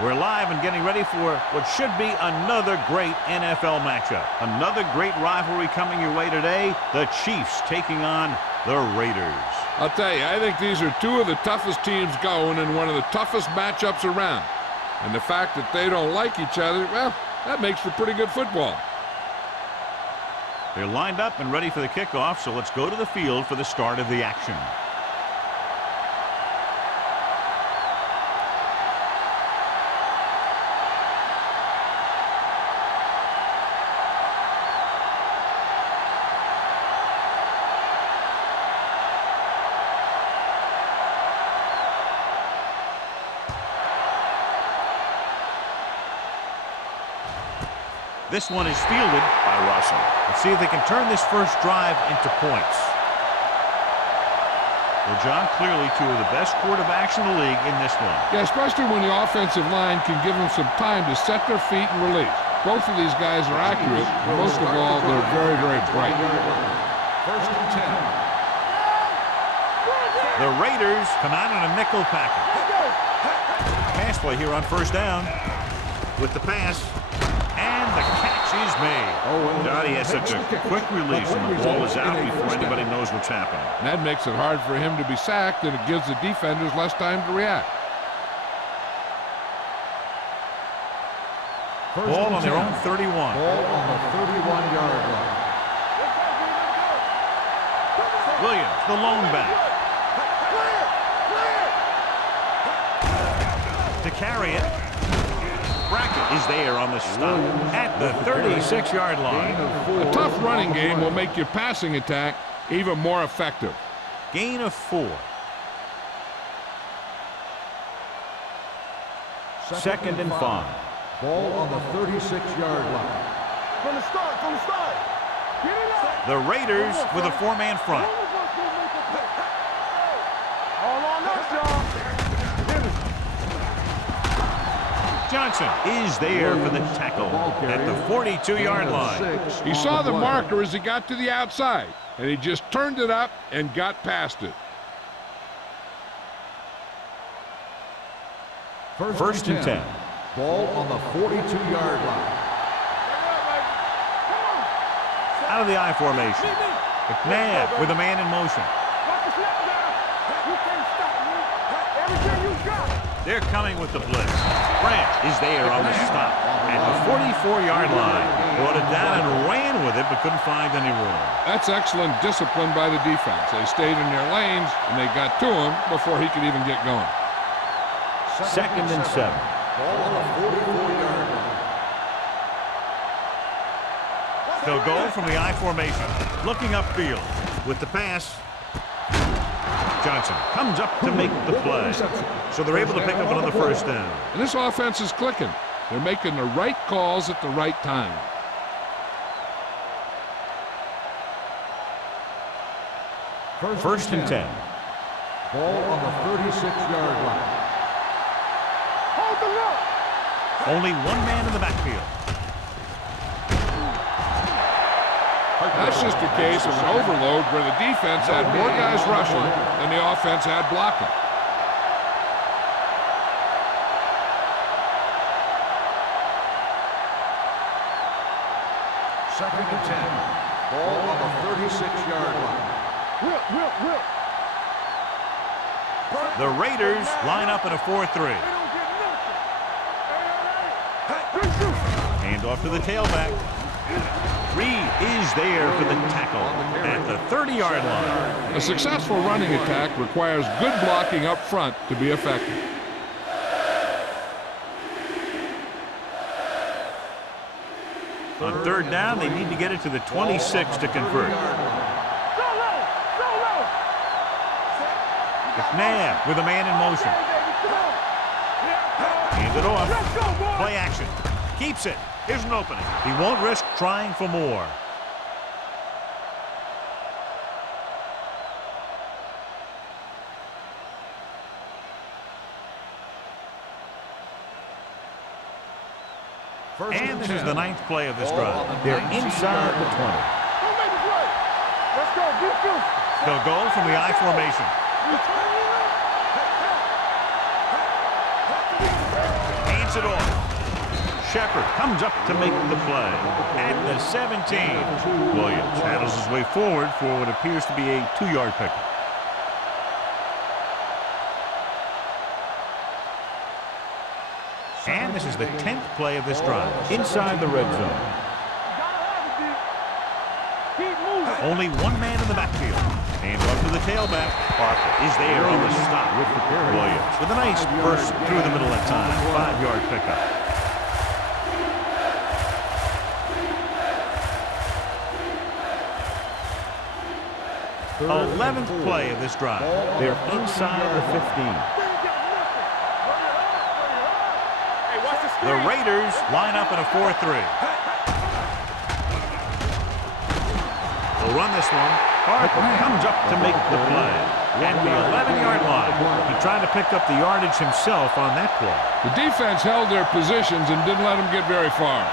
We're live and getting ready for what should be another great NFL matchup. Another great rivalry coming your way today. The Chiefs taking on the Raiders. I'll tell you, I think these are two of the toughest teams going and one of the toughest matchups around. And the fact that they don't like each other, well, that makes for pretty good football. They're lined up and ready for the kickoff, so let's go to the field for the start of the action. This one is fielded by Russell. Let's see if they can turn this first drive into points. Well, John, clearly two of the best quarterbacks in the league in this one. Yeah, especially when the offensive line can give them some time to set their feet and release. Both of these guys are accurate, and most of all, they're very, very bright. First and 10. The Raiders come out in a nickel package. Pass play here on first down with the pass. And the catch is made. God, he has such a quick release, and the ball is out before anybody knows what's happening. And that makes it hard for him to be sacked, and it gives the defenders less time to react. Ball on their own 31. Ball on the 31-yard line. Williams, the lone back. To carry it. Brackett is there on the stop at the 36-yard line. A tough running game will make your passing attack even more effective. Gain of 4. Second and 5. Ball on the 36-yard line. From the start. Get it up. The Raiders with a 4-man front. All on us, y'all. Johnson is there for the tackle at the 42-yard line. He saw the marker as he got to the outside, and he just turned it up and got past it. First and 10. Ball on the 42-yard line. Out of the I formation. McNabb with a man in motion. They're coming with the blitz. Grant is there on the stop at the 44-yard line. Brought it down and ran with it, but couldn't find any room. That's excellent discipline by the defense. They stayed in their lanes, and they got to him before he could even get going. Second and 7. Ball on the 44-yard line. They'll go from the I formation. Looking upfield with the pass. Johnson comes up to make the play. So they're able to pick up another first down. And this offense is clicking. They're making the right calls at the right time. First and 10. Ball on the 36-yard line. Hold the look. Only one man in the backfield. That's just a case of an overload where the defense had more guys rushing than the offense had blocking. Second and 10. Ball on the 36-yard line. Whip. The Raiders line up in a 4-3. Hand off to the tailback. Reed is there for the tackle at the 30-yard line. A successful running attack requires good blocking up front to be effective. On third down, they need to get it to the 26 to convert. McNabb with a man in motion. Hand it off. Play action. Keeps it. Here's an opening. He won't risk trying for more. And this is the 9th play of this drive. They're inside the 20. Let's go. They'll go from the I formation. Cuts it off. Shepard comes up to make the play. At the 17. Williams handles his way forward for what appears to be a 2-yard pickup. And this is the 10th play of this drive. Inside the red zone. Only one man in the backfield. And up to the tailback. Parker is there on the stop. Williams with a nice burst through the middle that time. 5-yard pickup. 11th play of this drive. They're inside the 15. The Raiders line up in a 4-3. They'll run this one. Parker comes up to make the play. At the 11-yard line. He tried to pick up the yardage himself on that play. The defense held their positions and didn't let them get very far.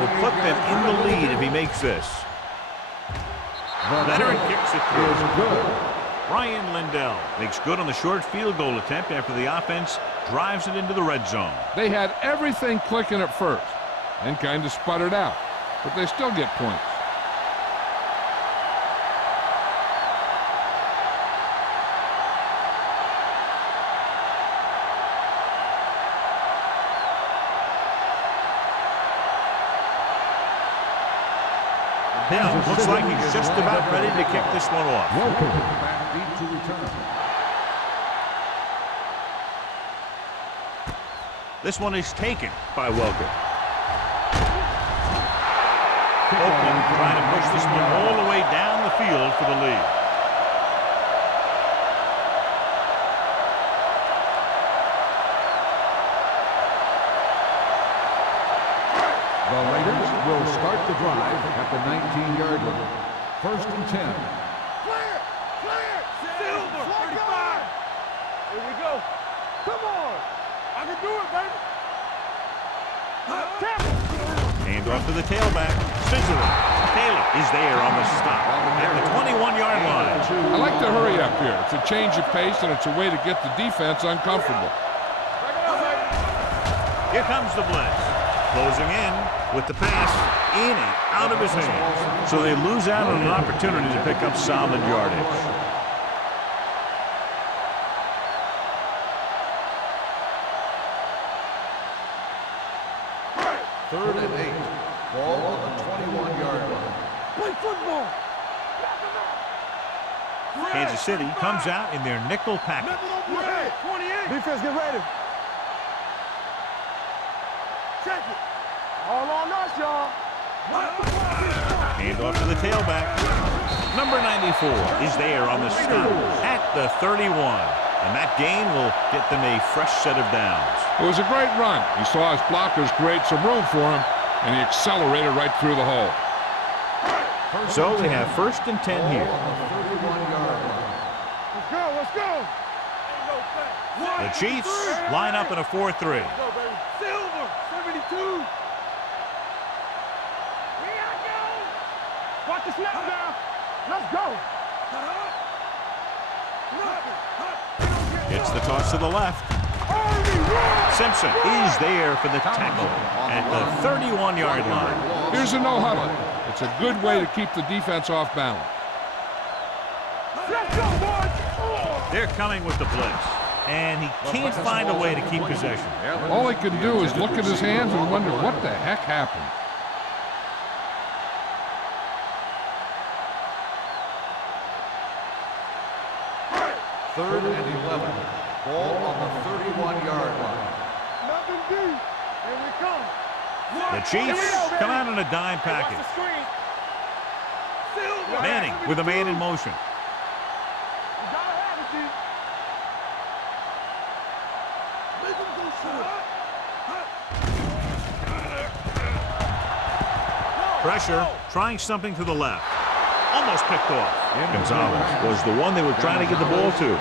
Will put them in the lead if he makes this. Veteran kicks it through. Ryan Lindell makes good on the short field goal attempt after the offense drives it into the red zone. They had everything clicking at first and kind of sputtered out, but they still get points. Now, looks like he's just about ready to kick this one off. This one is taken by Welker. Oakland trying to push this one all the way down the field for the lead. The Raiders will start the drive at the 19-yard line. 1st and 10. Clear! Clear! Silver! 35! Here we go. Come on! I can do it, baby! Hand off to the tailback. Sizzler. Taylor is there on the stop at the 21-yard line. I like to hurry up here. It's a change of pace, and it's a way to get the defense uncomfortable. Here comes the blitz. Closing in with the pass in and out of his hands. So they lose out on an opportunity to pick up solid yardage. Third and 8. Ball on the 21-yard line. Play football! Kansas City comes out in their nickel package. 28! Defense, get ready! Check it! All on us, y'all! Hand off to the tailback. Number 94 is there on the stop at the 31. And that gain will get them a fresh set of downs. It was a great run. He saw his blockers create some room for him, and he accelerated right through the hole. So they have 1st and 10 here. Let's go, let's go! The Chiefs line up in a 4-3. Silver, 72! Watch the snap down. Let's go. It's the toss to the left. Simpson is there for the tackle at the 31-yard line. Here's a no huddle. It's a good way to keep the defense off balance. Let's go, boys. They're coming with the blitz, and he can't find a way to keep possession. All he can do is look at his hands and wonder what the heck happened. Third and 11. Ball on the 31-yard line. Nothing deep. Here we come. The Chiefs come out in a dime package. Manning with a man in motion. You gotta have it, D. Make him go short. Pressure, trying something to the left. Almost picked off. Gonzalez was the one they were trying to get the ball to.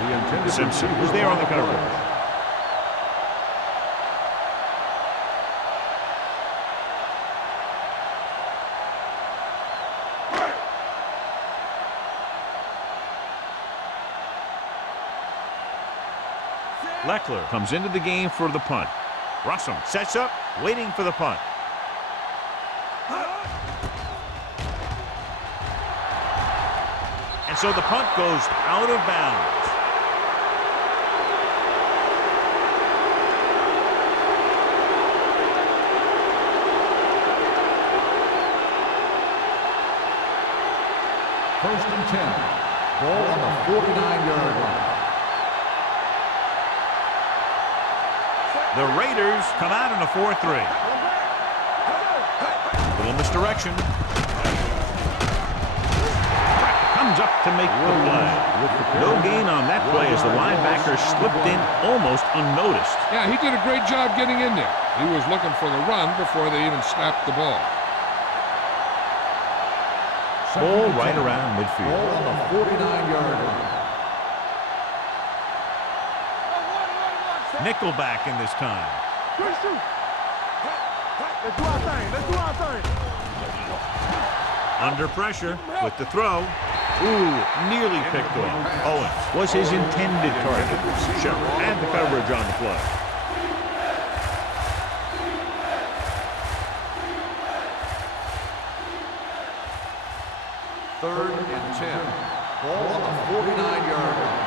Simpson was there on the coverage. Leckler comes into the game for the punt. Russell sets up, waiting for the punt. And so the punt goes out of bounds. First and 10. Ball on the 49-yard line. The Raiders come out in a 4-3. Little misdirection. Comes up to make the play. No gain on that play as the linebacker slipped in almost unnoticed. Yeah, he did a great job getting in there. He was looking for the run before they even snapped the ball. Ball right around midfield. Ball on the 49-yard line. Nickelback in this time. Let's do our thing. Let's do our thing. Under pressure with the throw. Ooh, nearly picked off. Owens was his intended target. Shepard had the coverage on the play. Third and 10. Ball on the 49-yard line.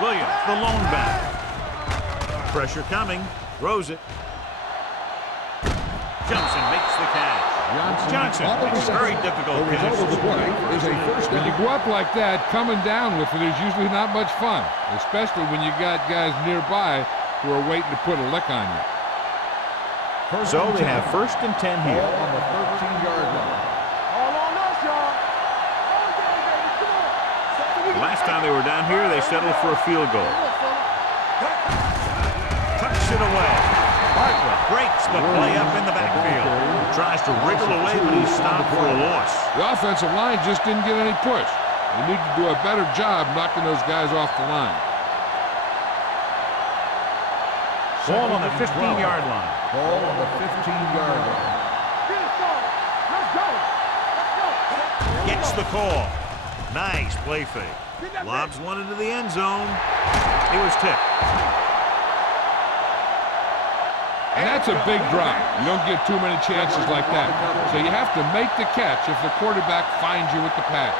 Williams, the lone back. Pressure coming. Throws it. Jumps and makes the catch. Johnson makes a very difficult The result of the play is a first When you down. go up like that, coming down with it is usually not much fun, especially when you got guys nearby who are waiting to put a lick on you. First So and they 10. have first and 10 here. Ball on the 13-yard line. All on us, y'all. Last time they were down here, they settled for a field goal. Tucks it away. Bartlett breaks the play up in the backfield. Tries to wriggle away, but he's stopped for a loss. The offensive line just didn't get any push. They need to do a better job knocking those guys off the line. Ball on the 15-yard line. Ball on the 15-yard line. Get it started. Let's go. Let's go. Gets the call. Nice play fake. Lobs one into the end zone. He was tipped. And that's a big drop. You don't get too many chances like that. So you have to make the catch if the quarterback finds you with the pass.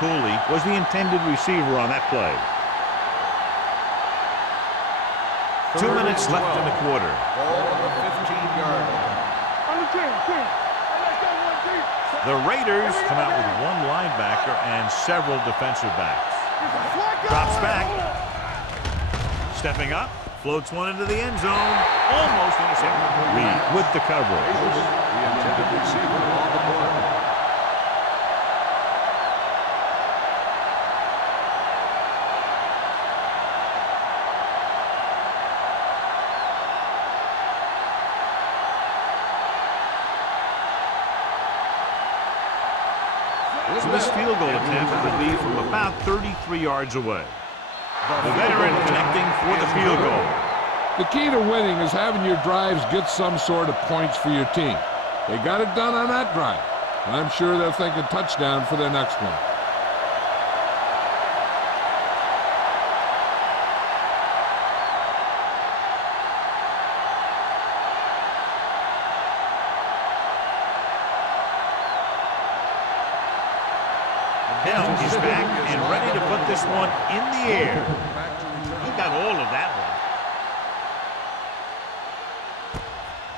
Cooley was the intended receiver on that play. 2 minutes left in the quarter. Ball on the 15-yard line. On the 10. Let's go, 1 The Raiders come out with one linebacker and several defensive backs. Drops back. Stepping up. Floats one into the end zone. Almost intercepted. Reed with the coverage. The intended receiver on the play. So this field goal attempt will be from about 33 yards away. The veteran connecting for the field goal. The key to winning is having your drives get some sort of points for your team. They got it done on that drive. And I'm sure they're thinking touchdown for their next one. Hill is back and ready to put this one in the air. He got all of that one.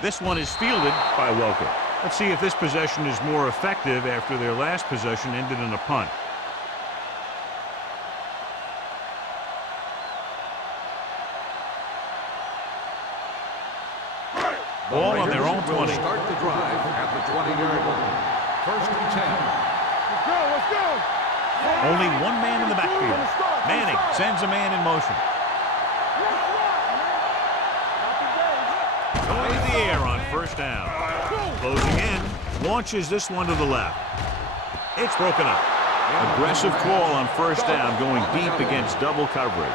This one is fielded by Welker. Let's see if this possession is more effective after their last possession ended in a punt. Ball on their own 20. Start the drive at the 20-yard line. First and 10. Let's go. Only one man in the backfield. Manning sends a man in motion. Going to the air on first down. Closing in. Launches this one to the left. It's broken up. Aggressive call on first down, going deep against double coverage.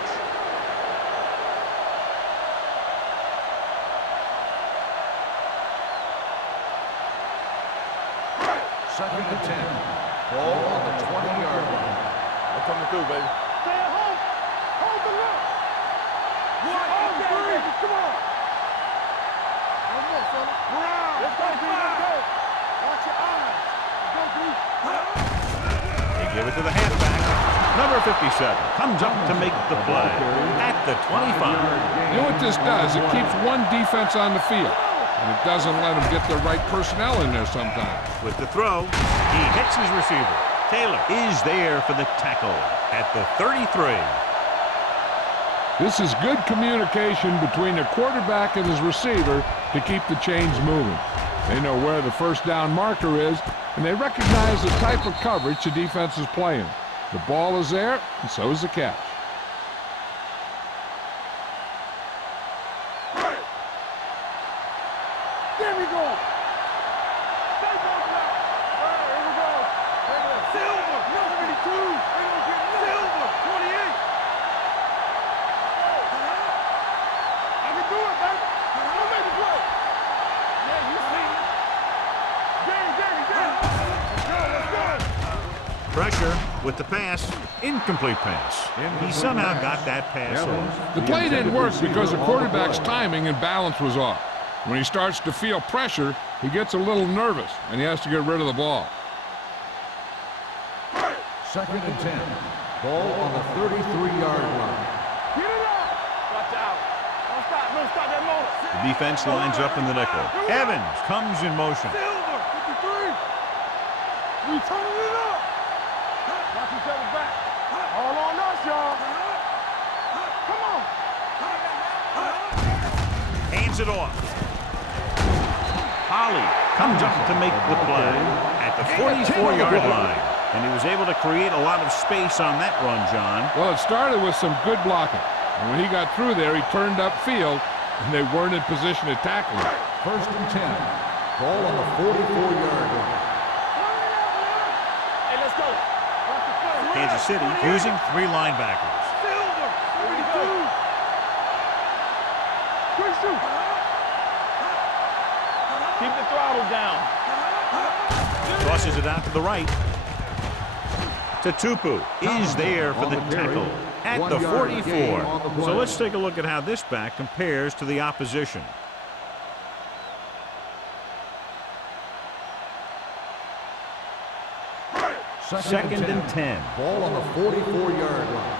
Second and 10. Ball on the 20-yard line. I'm coming through, baby. Stay at home. Let's go, D. Let's go. Watch your eyes. Go, D. They give it to the halfback. Number 57 comes up to make the play at the 25. You know what this does? It keeps one defense on the field, and it doesn't let them get the right personnel in there sometimes. With the throw, he hits his receiver. Taylor is there for the tackle at the 33. This is good communication between the quarterback and his receiver to keep the chains moving. They know where the first down marker is, and they recognize the type of coverage the defense is playing. The ball is there, and so is the catch. There we go. Stay on that. All right, here we go. Silver, number 32. They don't get Silver, 28. I can do it, baby. Don't make the play. Yeah, you see it. Danny. Let's go. Pressure with the pass. Incomplete pass. He somehow got that pass off. The play didn't work because the quarterback's timing and balance was off. When he starts to feel pressure, he gets a little nervous, and he has to get rid of the ball. 2nd and 10. Ball on the 33-yard line. Get it up. Watch out. Don't stop that motor. The defense lines up in the nickel. Evans comes in motion. Silver, 53. We turning it up. Watch each other back. All on us, y'all. Come on. Hands it off. Holly comes up to make the play at the 44-yard line. And he was able to create a lot of space on that run, John. Well, it started with some good blocking. And when he got through there, he turned upfield, and they weren't in position to tackle him. 1st and 10. Ball on the 44-yard line. Hey, let's go. Watch the play. Kansas City using 3 linebackers. Silver, 32. Quick shoot. Keep the throttle down. Tosses it out to the right. Tutupu is there for the tackle at the 44. So let's take a look at how this back compares to the opposition. Second and 10. Ball on the 44-yard line.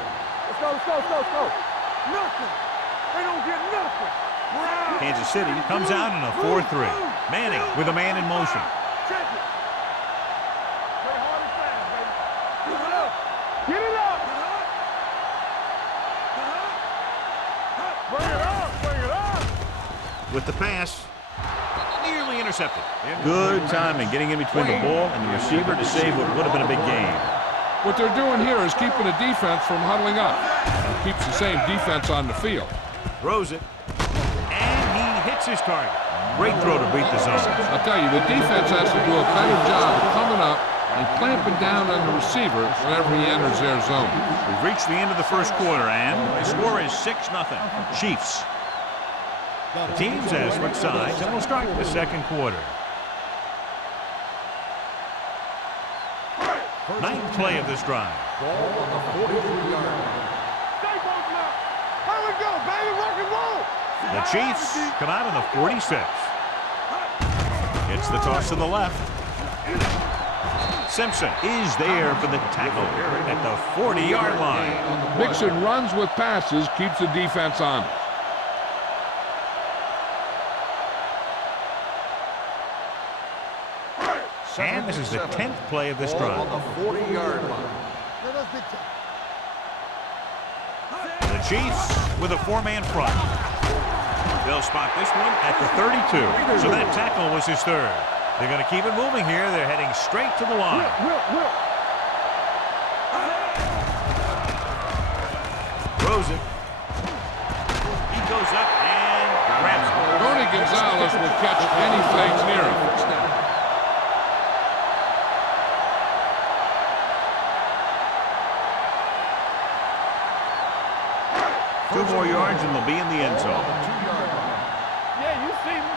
Let's go. Nothing. They don't get nothing. Kansas City comes out in a 4-3. Manning with a man in motion. Check it. Play hard and fast, baby. Get it up. Bring it up. With the pass, nearly intercepted. Good timing, getting in between the ball and the receiver to save what would have been a big game. What they're doing here is keeping the defense from huddling up. It keeps the same defense on the field. Throws it, and he hits his target. Great throw to beat the zone. I'll tell you, the defense has to do a better job of coming up and clamping down on the receiver whenever he enters their zone. We've reached the end of the first quarter, and the score is 6-0. Chiefs. The teams have switched sides, and we'll start the second quarter. 9th play of this drive. Ball on the 43-yard line. Stay both now. Here we go, baby. Rock and roll. The Chiefs come out in the 46. It's the toss to the left. Simpson is there for the tackle at the 40-yard line. Mixon runs with passes, keeps the defense honest. And this is the 10th play of this drive. On the 40-yard line. The Chiefs with a 4-man front. They'll spot this one at the 32. So that tackle was his 3rd. They're going to keep it moving here. They're heading straight to the line. Throws it. He goes up and grabs it. Tony Gonzalez will catch anything near him. 2 more yards and they'll be in the end zone. Yeah, you see me.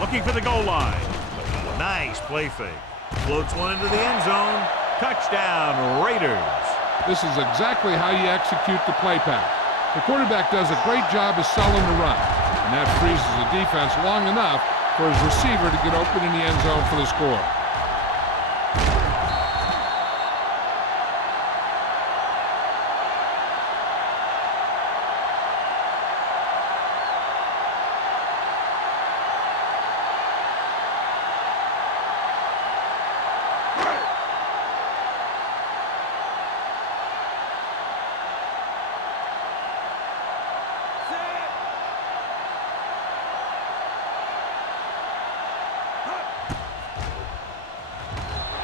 Looking for the goal line. Nice play fake. Floats one into the end zone. Touchdown, Raiders. This is exactly how you execute the play pass. The quarterback does a great job of selling the run. and that freezes the defense long enough for his receiver to get open in the end zone for the score.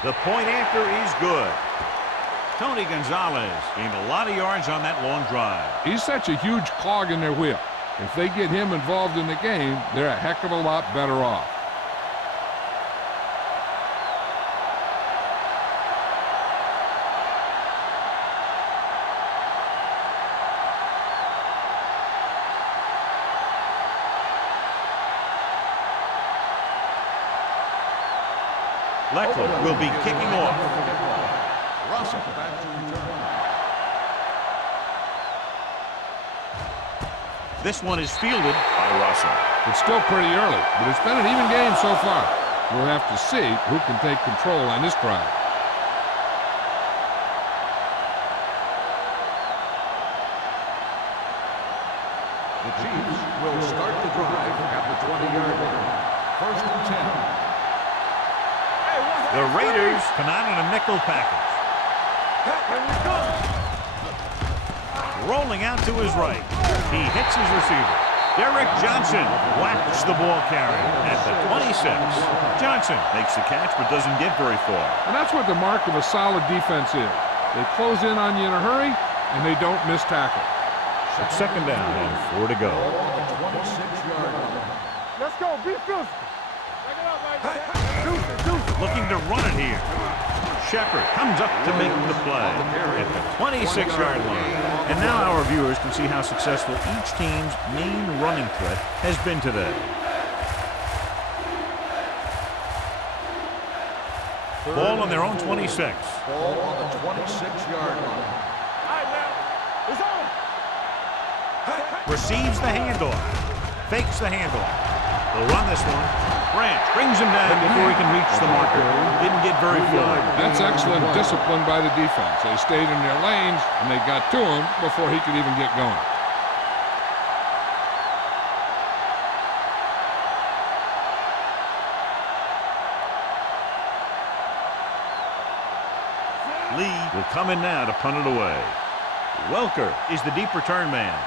The point after is good. Tony Gonzalez gained a lot of yards on that long drive. He's such a huge cog in their wheel. If they get him involved in the game, they're a heck of a lot better off. Leckler will be kicking off. Russell back to return. This one is fielded by Russell. It's still pretty early, but it's been an even game so far. We'll have to see who can take control on this drive. The Chiefs will start the drive at the 20-yard line. First and 10. The Raiders come out in a nickel package. Rolling out to his right. He hits his receiver. Derek Johnson whacks the ball carrier at the 26. Johnson makes the catch but doesn't get very far. And that's what the mark of a solid defense is. They close in on you in a hurry, and they don't miss tackle. It's second down and 4 to go. On the 26-yard line. Let's go. Be physical. Check it out, baby. Deuce it. Looking to run it here. Shepard comes up to make the play at the 26-yard line. And now our viewers can see how successful each team's main running threat has been today. Ball on their own 26. Ball on the 26-yard line. All right, now. It's on. Receives the handoff. Fakes the handoff. They'll run this one. Branch brings him down before he can reach the marker. Didn't get very far. That's excellent discipline by the defense. They stayed in their lanes, and they got to him before he could even get going. Lee will come in now to punt it away. Welker is the deep return man.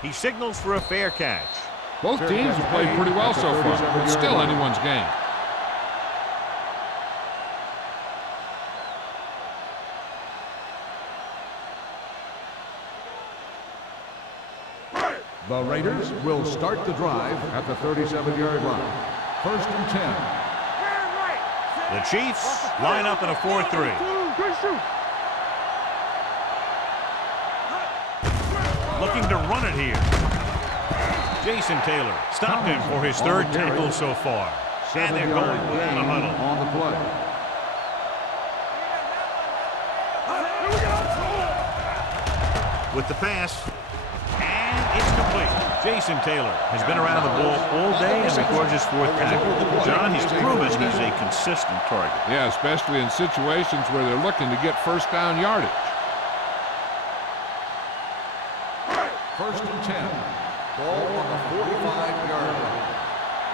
He signals for a fair catch. Both teams have played pretty well so far. It's still anyone's game. The Raiders will start the drive at the 37-yard line. First and 10. The Chiefs line up in a 4-3. Good shoot. Looking to run it here. Jason Taylor stopped him for his third tackle so far. And they're going without a huddle. On the play. With the pass. And it's complete. Jason Taylor has been around the ball all day and records his fourth tackle. John, he's proven he's a consistent target. Yeah, especially in situations where they're looking to get first down yardage. First and 10. Ball on the 45-yard line.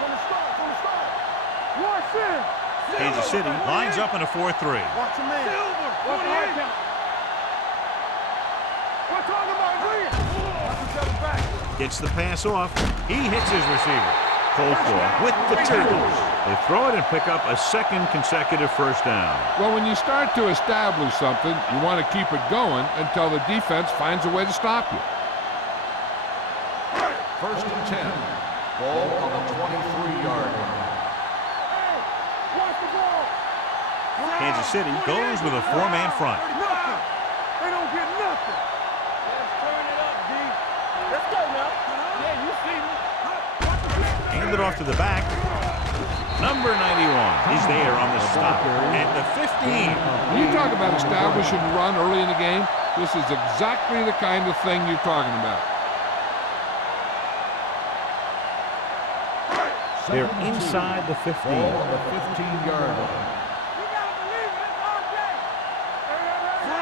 From the start. Watch in. Kansas City lines up in a 4-3. Watch your man. Watch the hard count. We're talking about Williams. Watch each other back. Gets the pass off. He hits his receiver. Coldfloor with the tackles. They throw it and pick up a second consecutive first down. Well, when you start to establish something, you want to keep it going until the defense finds a way to stop you. First and 10. Ball on the 23-yard line. Hey, watch the ball. Kansas City goes with a four-man front. Nothing. They don't get nothing. Let's turn it up, D. Let's go now. Yeah, you see me. Hand it off to the back. Number 91 is there on the stop at the 15. When you talk about establishing the run early in the game, this is exactly the kind of thing you're talking about. They're inside the 15. Ball on the 15-yard line.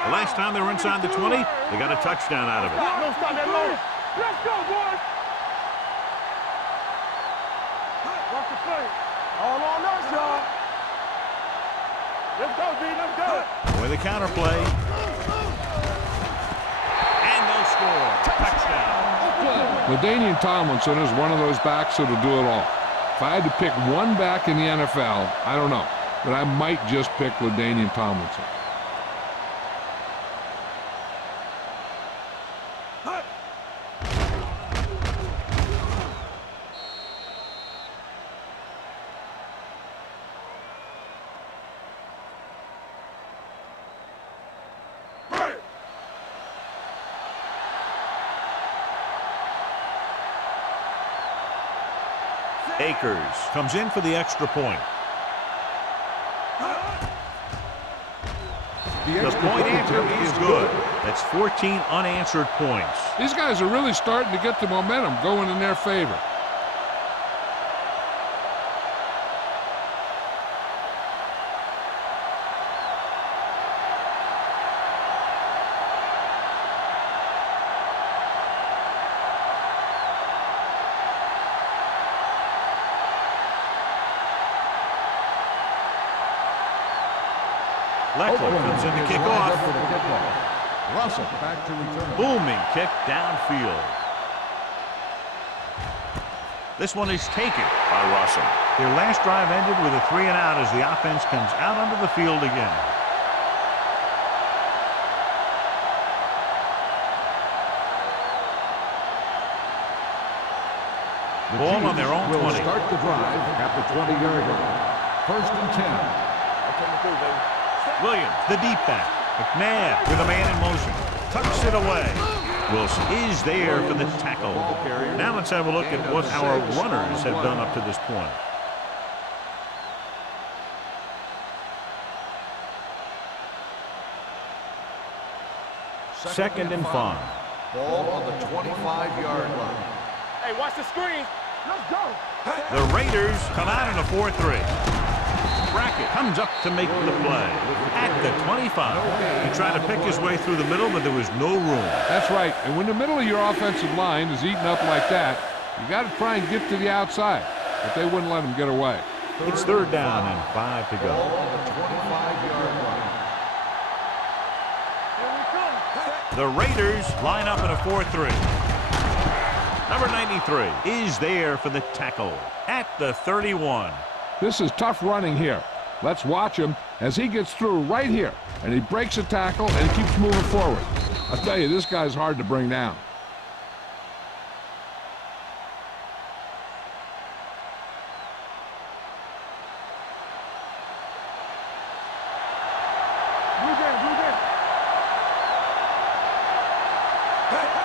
The last time they were inside the 20, they got a touchdown out of it. Don't stop that long. Let's go, boys. Watch the play. All on us, y'all. Let's go, D. Let's go. With the counter play. And they'll score. Touchdown. LaDainian Tomlinson is one of those backs that'll do it all. If I had to pick one back in the NFL, I don't know, but I might just pick LaDainian Tomlinson. Akers comes in for the extra point. The point answer is good. That's 14 unanswered points. These guys are really starting to get the momentum going in their favor. Leckler comes in to kick off. Russell back to return. Booming kick downfield. This one is taken by Russell. Their last drive ended with a 3-and-out as the offense comes out onto the field again. The Ball on their own will 20. Start the drive at the 20-yard line. First and 10. Williams, the deep back. McNabb with a man in motion. Tucks it away. Wilson is there for the tackle. Now let's have a look at what our runners have done up to this point. Second and 5. Ball on the 25-yard line. Hey, watch the screen. Let's go. The Raiders come out in a 4-3. Brackett comes up to make the play at the 25. He tried to pick his way through the middle, but there was no room. That's right. And when the middle of your offensive line is eaten up like that, you got to try and get to the outside. But they wouldn't let him get away. It's third down and 5 to go. Ball on the 25-yard line. The Raiders line up in a 4-3. Number 93 is there for the tackle at the 31. This is tough running here. Let's watch him as he gets through right here. And he breaks a tackle and he keeps moving forward. I'll tell you, this guy's hard to bring down.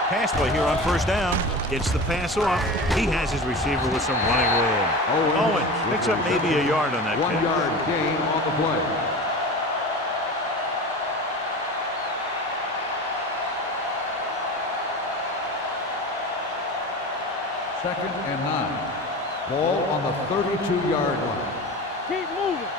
Pass play here on first down. Gets the pass off. He has his receiver with some running room. Owens picks up maybe a yard on that 1-yard gain on the play. Second and 9. Ball on the 32-yard line. Keep moving.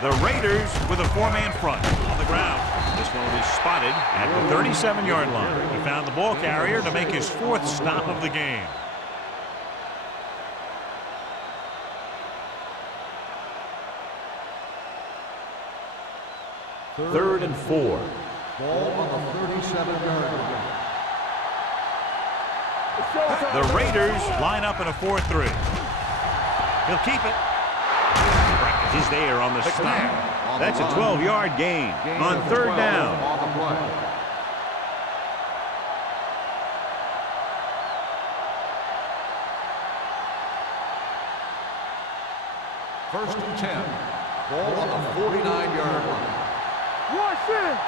The Raiders with a 4-man front on the ground. This one will be spotted at the 37-yard line. He found the ball carrier to make his 4th stop of the game. Third and 4. Ball on the 37-yard line. The Raiders line up in a 4-3. He'll keep it. Brackett is there on the stop. That's a 12-yard gain on third down. On the play. First and 10. Ball on the 49-yard line. Watch it.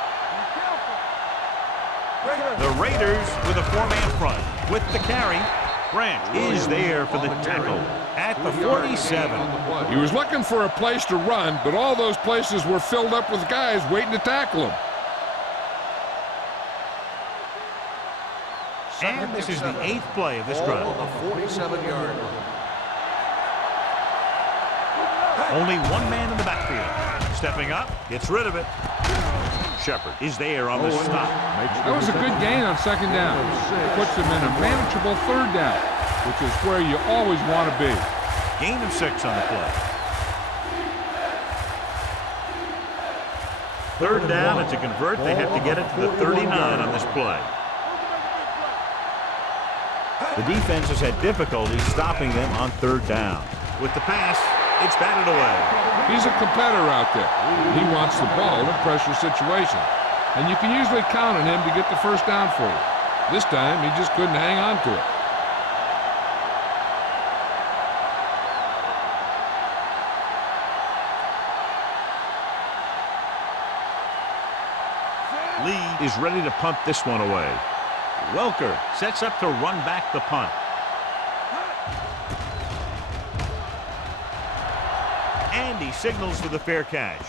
The Raiders with a 4-man front with the carry. Grant is there for the tackle at the 47. He was looking for a place to run, but all those places were filled up with guys waiting to tackle him. And this is the 8th play of this drive. On the 47-yard line. Only one man in the backfield. Stepping up, gets rid of it. Shepard is there on the stop. That was a good gain on 2nd down. Puts him in a manageable 3rd down, which is where you always want to be. Gain of 6 on the play. 3rd down, and to convert, they have to get it to the 39 on this play. The defense has had difficulty stopping them on 3rd down. With the pass, it's batted away. He's a competitor out there. He wants the ball in pressure situations. And you can usually count on him to get the 1st down for you. This time, he just couldn't hang on to it. Lee is ready to punt this one away. Welker sets up to run back the punt. And he signals for the fair catch.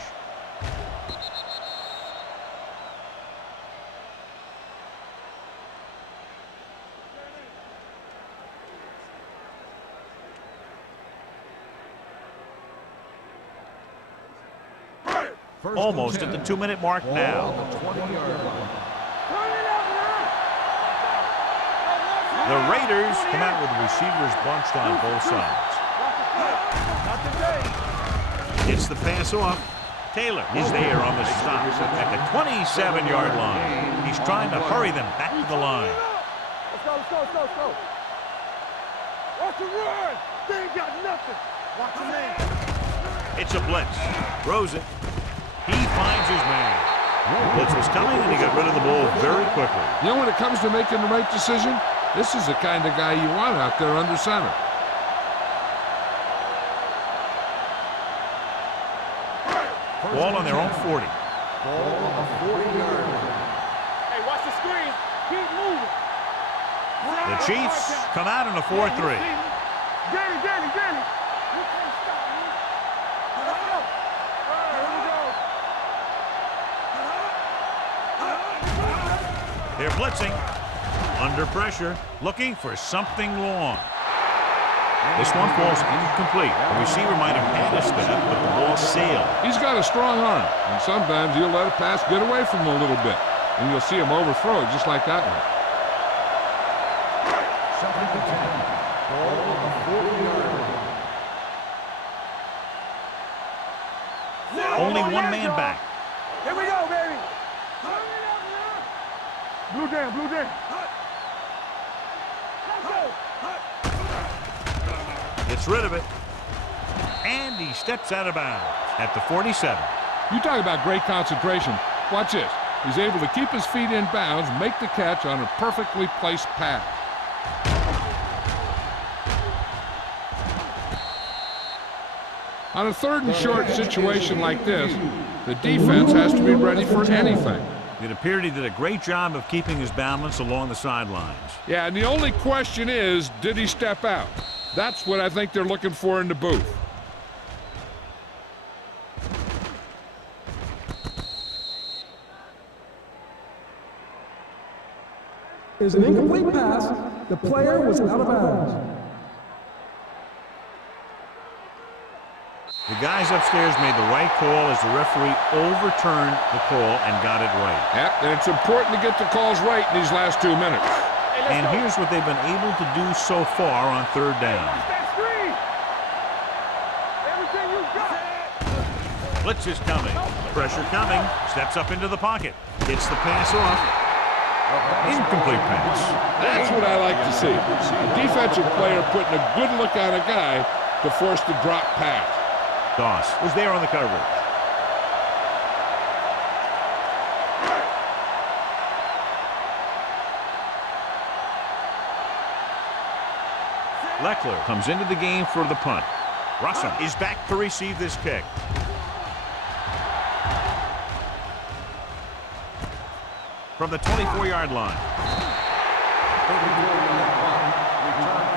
Almost at the 2-minute mark now. The Raiders come out with receivers bunched on both sides. Gets the pass off. Taylor is there on the stop at the 27-yard line. He's trying to hurry them back to the line. Let's go. Watch the run. They ain't got nothing. Watch the man. It's a blitz. Throws it. He finds his man. Blitz was coming, and he got rid of the ball very quickly. You know, when it comes to making the right decision, this is the kind of guy you want out there under center. Ball on their own 40. Ball on the 40-yard line. Hey, watch the screen. Keep moving. The Chiefs come out in a 4-3. Danny. You can't stop me. Let's go. Here we go. They're blitzing. Under pressure. Looking for something long. This one falls incomplete. The receiver might have had a step, but the ball sailed. He's got a strong arm, and sometimes he'll let a pass get away from him a little bit. And you'll see him overthrow it just like that one. 2nd and 10. Ball on the 40-yard line. Only one man back. Here we go, baby. Blue down. Gets rid of it. And he steps out of bounds at the 47. You talk about great concentration. Watch this. He's able to keep his feet in bounds, make the catch on a perfectly placed pass. On a 3rd and short situation like this, the defense has to be ready for anything. It appeared he did a great job of keeping his balance along the sidelines. Yeah, and the only question is, did he step out? That's what I think they're looking for in the booth. Is an incomplete pass. The player was out of bounds. The guys upstairs made the right call as the referee overturned the call and got it right. Yep, and it's important to get the calls right in these last 2 minutes. And here's what they've been able to do so far on 3rd down. Everything you got. Blitz is coming. Pressure coming. Steps up into the pocket. Gets the pass off. Incomplete pass. That's what I like to see. A defensive player putting a good look on a guy to force the drop pass. Doss was there on the coverage. Leckler comes into the game for the punt. Russell is back to receive this kick. From the 24-yard line. 34-yard punt. Return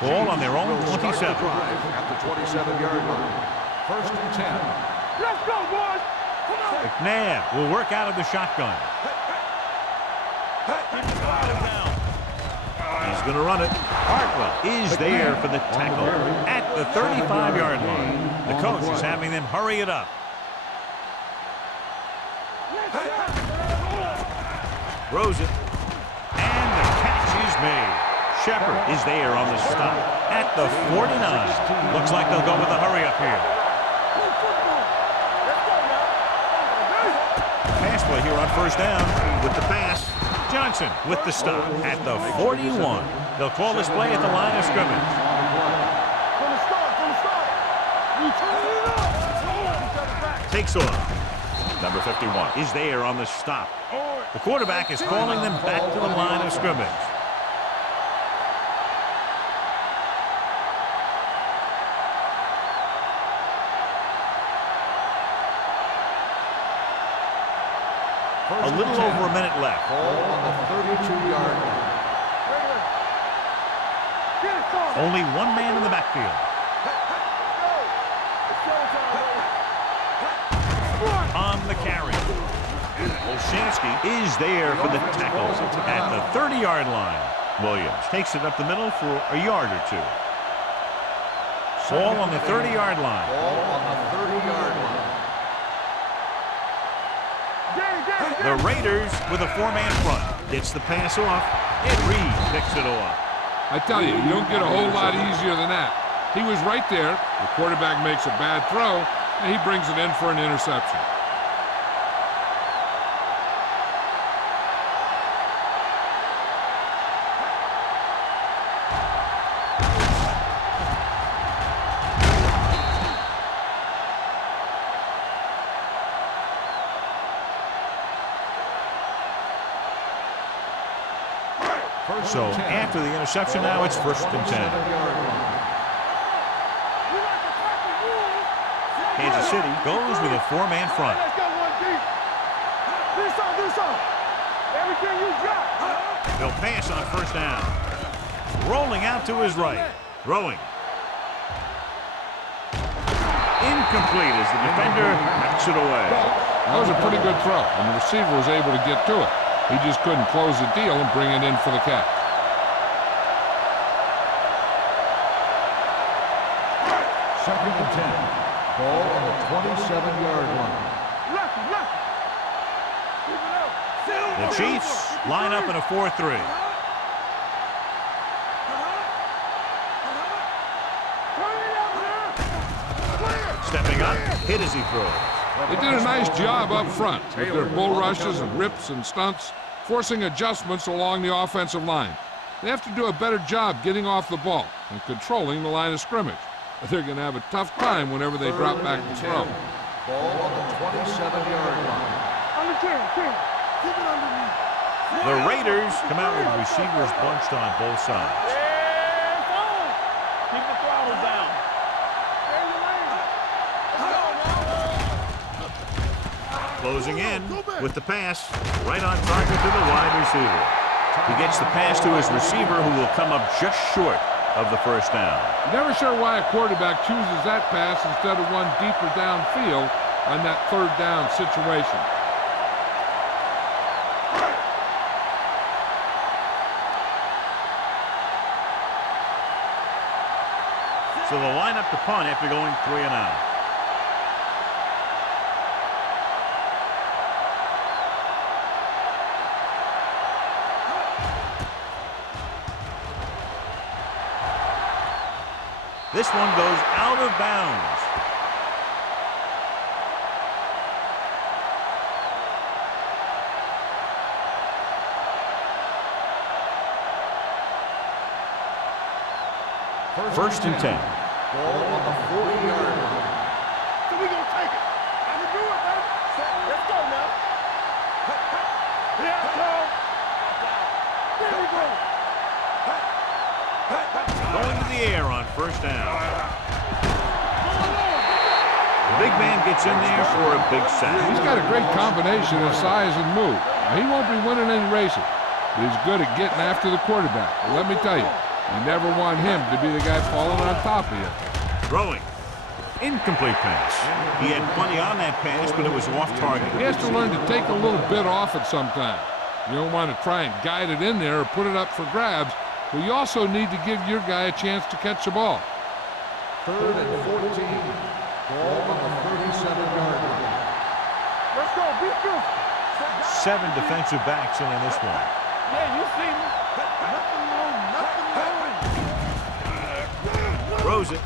Ball on their own will start 27. the drive at the 27-yard line. First and 10. Let's go, boys. Come on. McNabb will work out of the shotgun. He's going to run it. Hartwell is there for the tackle at the 35-yard line. The coach is having them hurry it up. Throws it. And the catch is made. Shepard is there on the stop at the 49. Looks like they'll go with a hurry up here. Pass play here on first down with the pass. Johnson with the stop at the 41. They'll call this play at the line of scrimmage. From the start. We turn it up. Takes off. Number 51 is there on the stop. The quarterback is calling them back to the line of scrimmage. A little over a minute left. Ball on the 32-yard line. Only one man in the backfield. On the carry. Olshansky is there for the tackle at the 30-yard line. Williams takes it up the middle for a yard or two. Ball on the 30-yard line. Ball on the 30-yard line. The Raiders with a four-man front. Gets the pass off, and Reed picks it off. I tell you, you don't get a whole lot easier than that. He was right there. The quarterback makes a bad throw, and he brings it in for an interception. So after the interception, now it's first and 10. Kansas City goes with a four-man front. Let's go one deep. Do something. Everything you got. They'll pass on first down. Rolling out to his right. Throwing. Incomplete as the defender knocks it away. That was a pretty good throw, and the receiver was able to get to it. He just couldn't close the deal and bring it in for the catch. Second and 10. Ball on the 27-yard line. The Chiefs line up in a 4-3. Stepping up, hit as he throws. They did a nice job up front with their bull rushes and rips and stunts, forcing adjustments along the offensive line. They have to do a better job getting off the ball and controlling the line of scrimmage. They're going to have a tough time whenever they drop back to throw. Ball on the 27-yard line. Keep it underneath. The Raiders come out with receivers bunched on both sides. Keep the throttle down. Closing in with the pass, right on target to the wide receiver. He gets the pass to his receiver, who will come up just short of the first down. Never sure why a quarterback chooses that pass instead of one deeper downfield on that third down situation. So they'll line up to punt after going 3 and out. This one goes out of bounds. First and 10. Ball on the 40-yard line. So we gonna take it. I can do it, baby. Let's go now. Here I come. There we go. Going to the air on first down. The big man gets in there for a big sack. He's got a great combination of size and move. Now, he won't be winning any races, but he's good at getting after the quarterback. And let me tell you, You never want him to be the guy falling on top of you. Throwing. Incomplete pass. He had plenty on that pass, but it was off target. He has to learn to take a little bit off it sometimes. You don't want to try and guide it in there or put it up for grabs, but you also need to give your guy a chance to catch the ball. 3rd and 14. Ball on the 37-yard line. Let's go. Be good. 7 defensive backs in this one. Yeah, you see me. Nothing wrong. Nothing wrong. Throws it.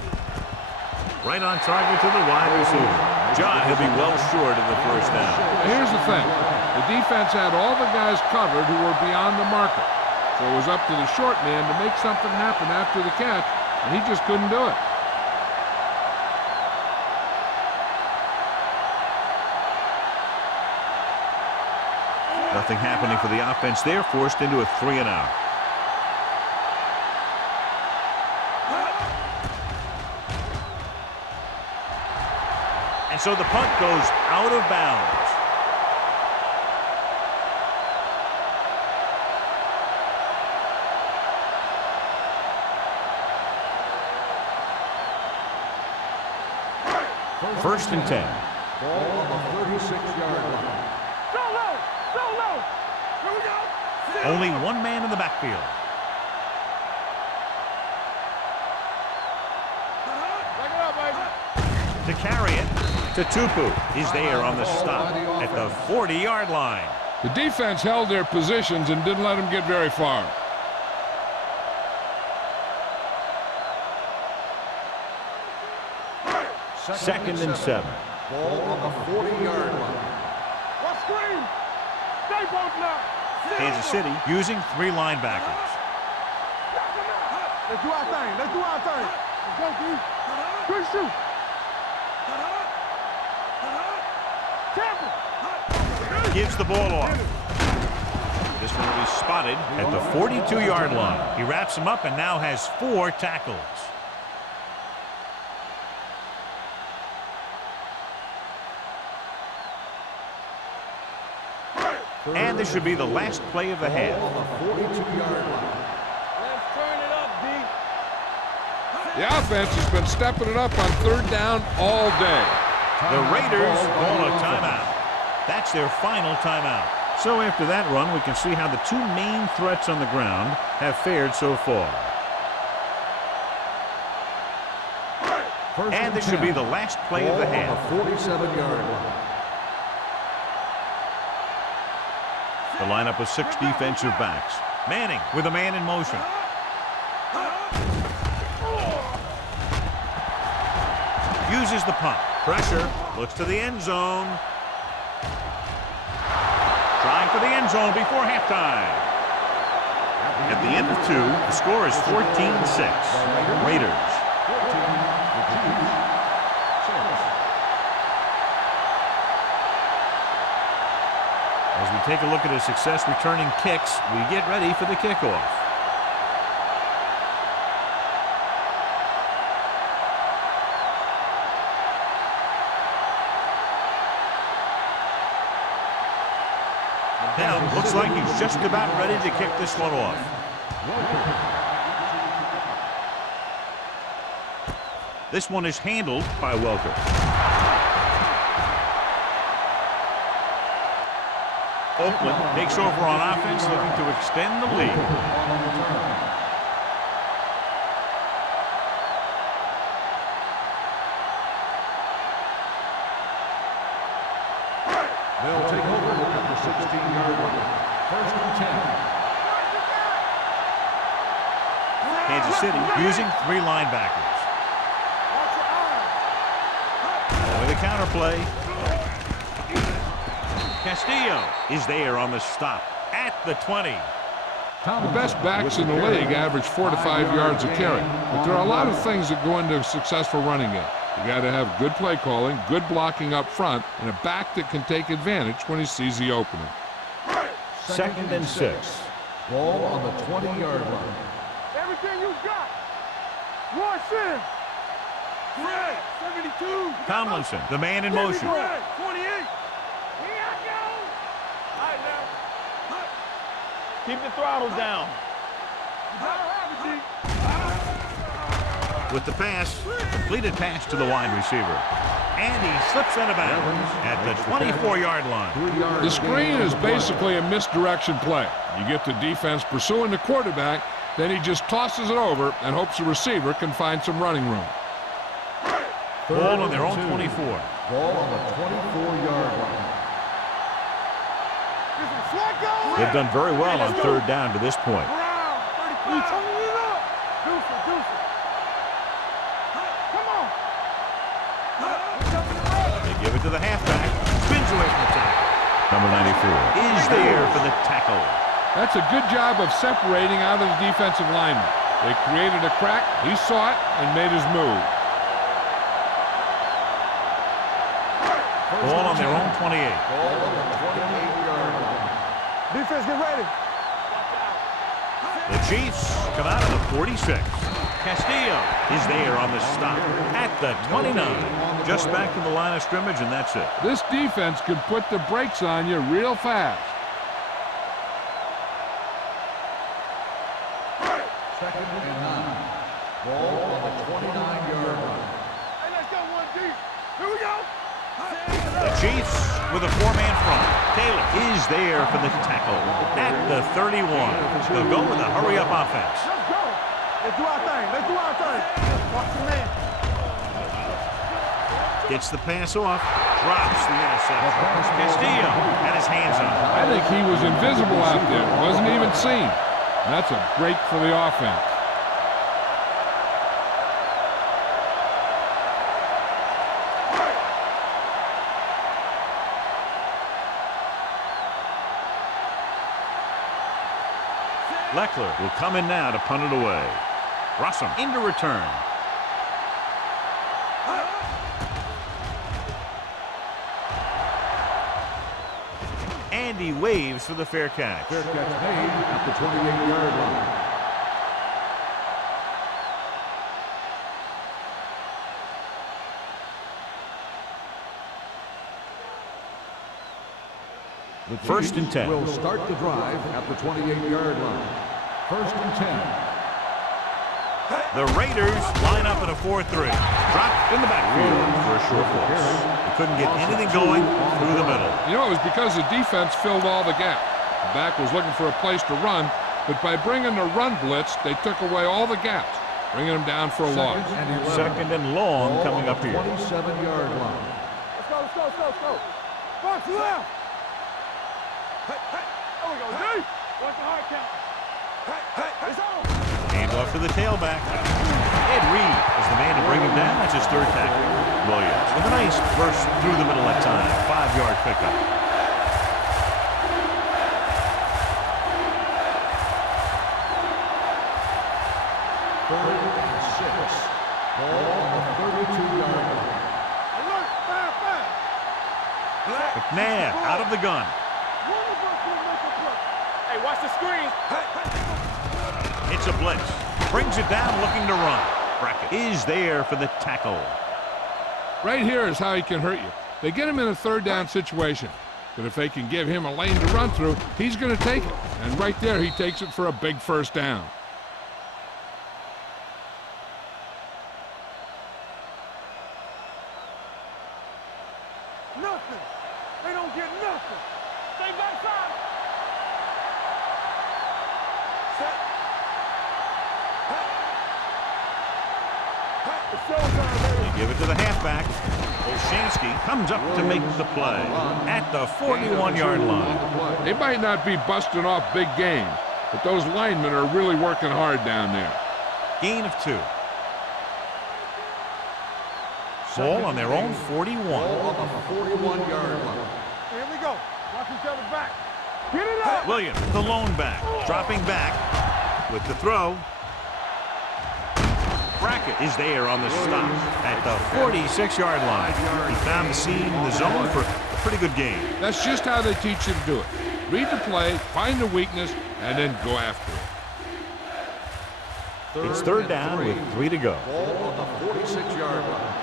Right on target to the wide receiver. John, he'll be well short of the first down. Here's the thing. The defense had all the guys covered who were beyond the marker. So it was up to the short man to make something happen after the catch, and he just couldn't do it. Nothing happening for the offense there, forced into a 3-and-out. And so the punt goes out of bounds. First and 10. Ball on the 36-yard line. Solo. Here we go. Only one man in the backfield. Back it up, baby. To carry it to Tupu. He's there on the stop at the 40-yard line. The defense held their positions and didn't let them get very far. Second and 7. Ball on the 40-yard line. What screen? Stay both now. Kansas City using 3 linebackers. Let's do our thing. Let's do our thing. Let's go, D. Good shoot. Tampa. Gives the ball off. This one will be spotted at the 42-yard line. He wraps him up and now has 4 tackles. And this should be the last play of the half. On the 42-yard line. Let's turn it up, D. The offense has been stepping it up on 3rd down all day. The Raiders call a timeout. That's their final timeout. So after that run, we can see how the 2 main threats on the ground have fared so far. And this should be the last play of the half. 47-yard line. The lineup of 6 defensive backs. Manning with a man in motion. Uses the punt. Pressure. Looks to the end zone. Trying for the end zone before halftime. At the end of 2, the score is 14-6. Raiders. As we take a look at his success returning kicks, we get ready for the kickoff. Now, looks like he's just about ready to kick this one off. This one is handled by Welker. Oakland takes over on offense, looking to extend the lead. They'll take over at the 16-yard line. 1st and 10. Kansas City using 3 linebackers. With a counter play. Castillo is there on the stop at the 20. The best backs in the league average 4 to 5 yards a carry. But there are a lot of things that go into a successful running game. You got to have good play calling, good blocking up front, and a back that can take advantage when he sees the opening. Second and 6. Ball on the 20-yard line. Everything you got. Roy Sims. Fred, 72. Tomlinson, the man in motion. Fred, 28. Here I go. All right, now. Keep the throttle down. With the pass, completed pass to the wide receiver. And he slips out of bounds at the 24-yard line. The screen is basically a misdirection play. You get the defense pursuing the quarterback, then he just tosses it over and hopes the receiver can find some running room. Ball on their own 24. Ball on the 24-yard line. They've done very well on third down to this point. They give it to the halfback. Spins away from the tackle. Number 94 is there for the tackle. That's a good job of separating out of the defensive lineman. They created a crack, he saw it, and made his move. Ball on their own 28. Ball on the 28-yard line. Defense, get ready. The Chiefs come out of the 46. Castillo is there on the stop at the 29. Just back to the line of scrimmage, and that's it. This defense can put the brakes on you real fast. Second and 9. Ball on the 29-yard line. Hey, let's go one deep. Here we go. The Chiefs with a four-man front. Taylor is there for the tackle at the 31. They'll go with a hurry-up offense. Let's go. Let's do our thing. Let's do our thing. Watch the man. Gets the pass off. Drops the interception. Castillo had his hands on it. I think he was invisible out there. Wasn't even seen. That's a break for the offense. Leckler will come in now to punt it away. Russell into return. And he waves for the fair catch. Fair catch made at the 28-yard line. The First and 10. Will start the drive at the 28-yard line. First and 10. The Raiders line up in a 4-3. Dropped in the backfield for a short loss. They couldn't get anything going through the middle. You know, it was because the defense filled all the gaps. The back was looking for a place to run, but by bringing the run blitz, they took away all the gaps, bringing them down for a loss. Second and long coming up here. 27-yard line. Let's go, let's go, let's go, let's go. Box left. Hey, hey. There we go, D. Watch the hard count. Hey, hey, it's on. Handoff to the tailback. Ed Reed is the man to bring him down. That's his third tackle. Williams with a nice burst through the middle that time. 5-yard pickup. Third and 6. Ball on the 32-yard line. Alert, fire, fire. McNabb out of the gun. Hey, watch the screen. It's a blitz. Brings it down looking to run. Brackett is there for the tackle. Right here is how he can hurt you. They get him in a third down situation, but if they can give him a lane to run through, he's going to take it. And right there, he takes it for a big first down. Nothing. They don't get nothing. Stay backside. Set. It's showtime, baby. They give it to the halfback. Olshansky comes up to make the play at the 41-yard line. They might not be busting off big games, but those linemen are really working hard down there. Gain of 2. Ball on their own 41. Ball on the 41-yard line. Here we go. Watch each other back. Get it up. Williams, the lone back, dropping back with the throw. Brackett is there on the stop at the 46-yard line. He found the seam in the zone for a pretty good game. That's just how they teach you to do it. Read the play, find the weakness, and then go after it. It's third down with 3 to go. Ball on the 46-yard line.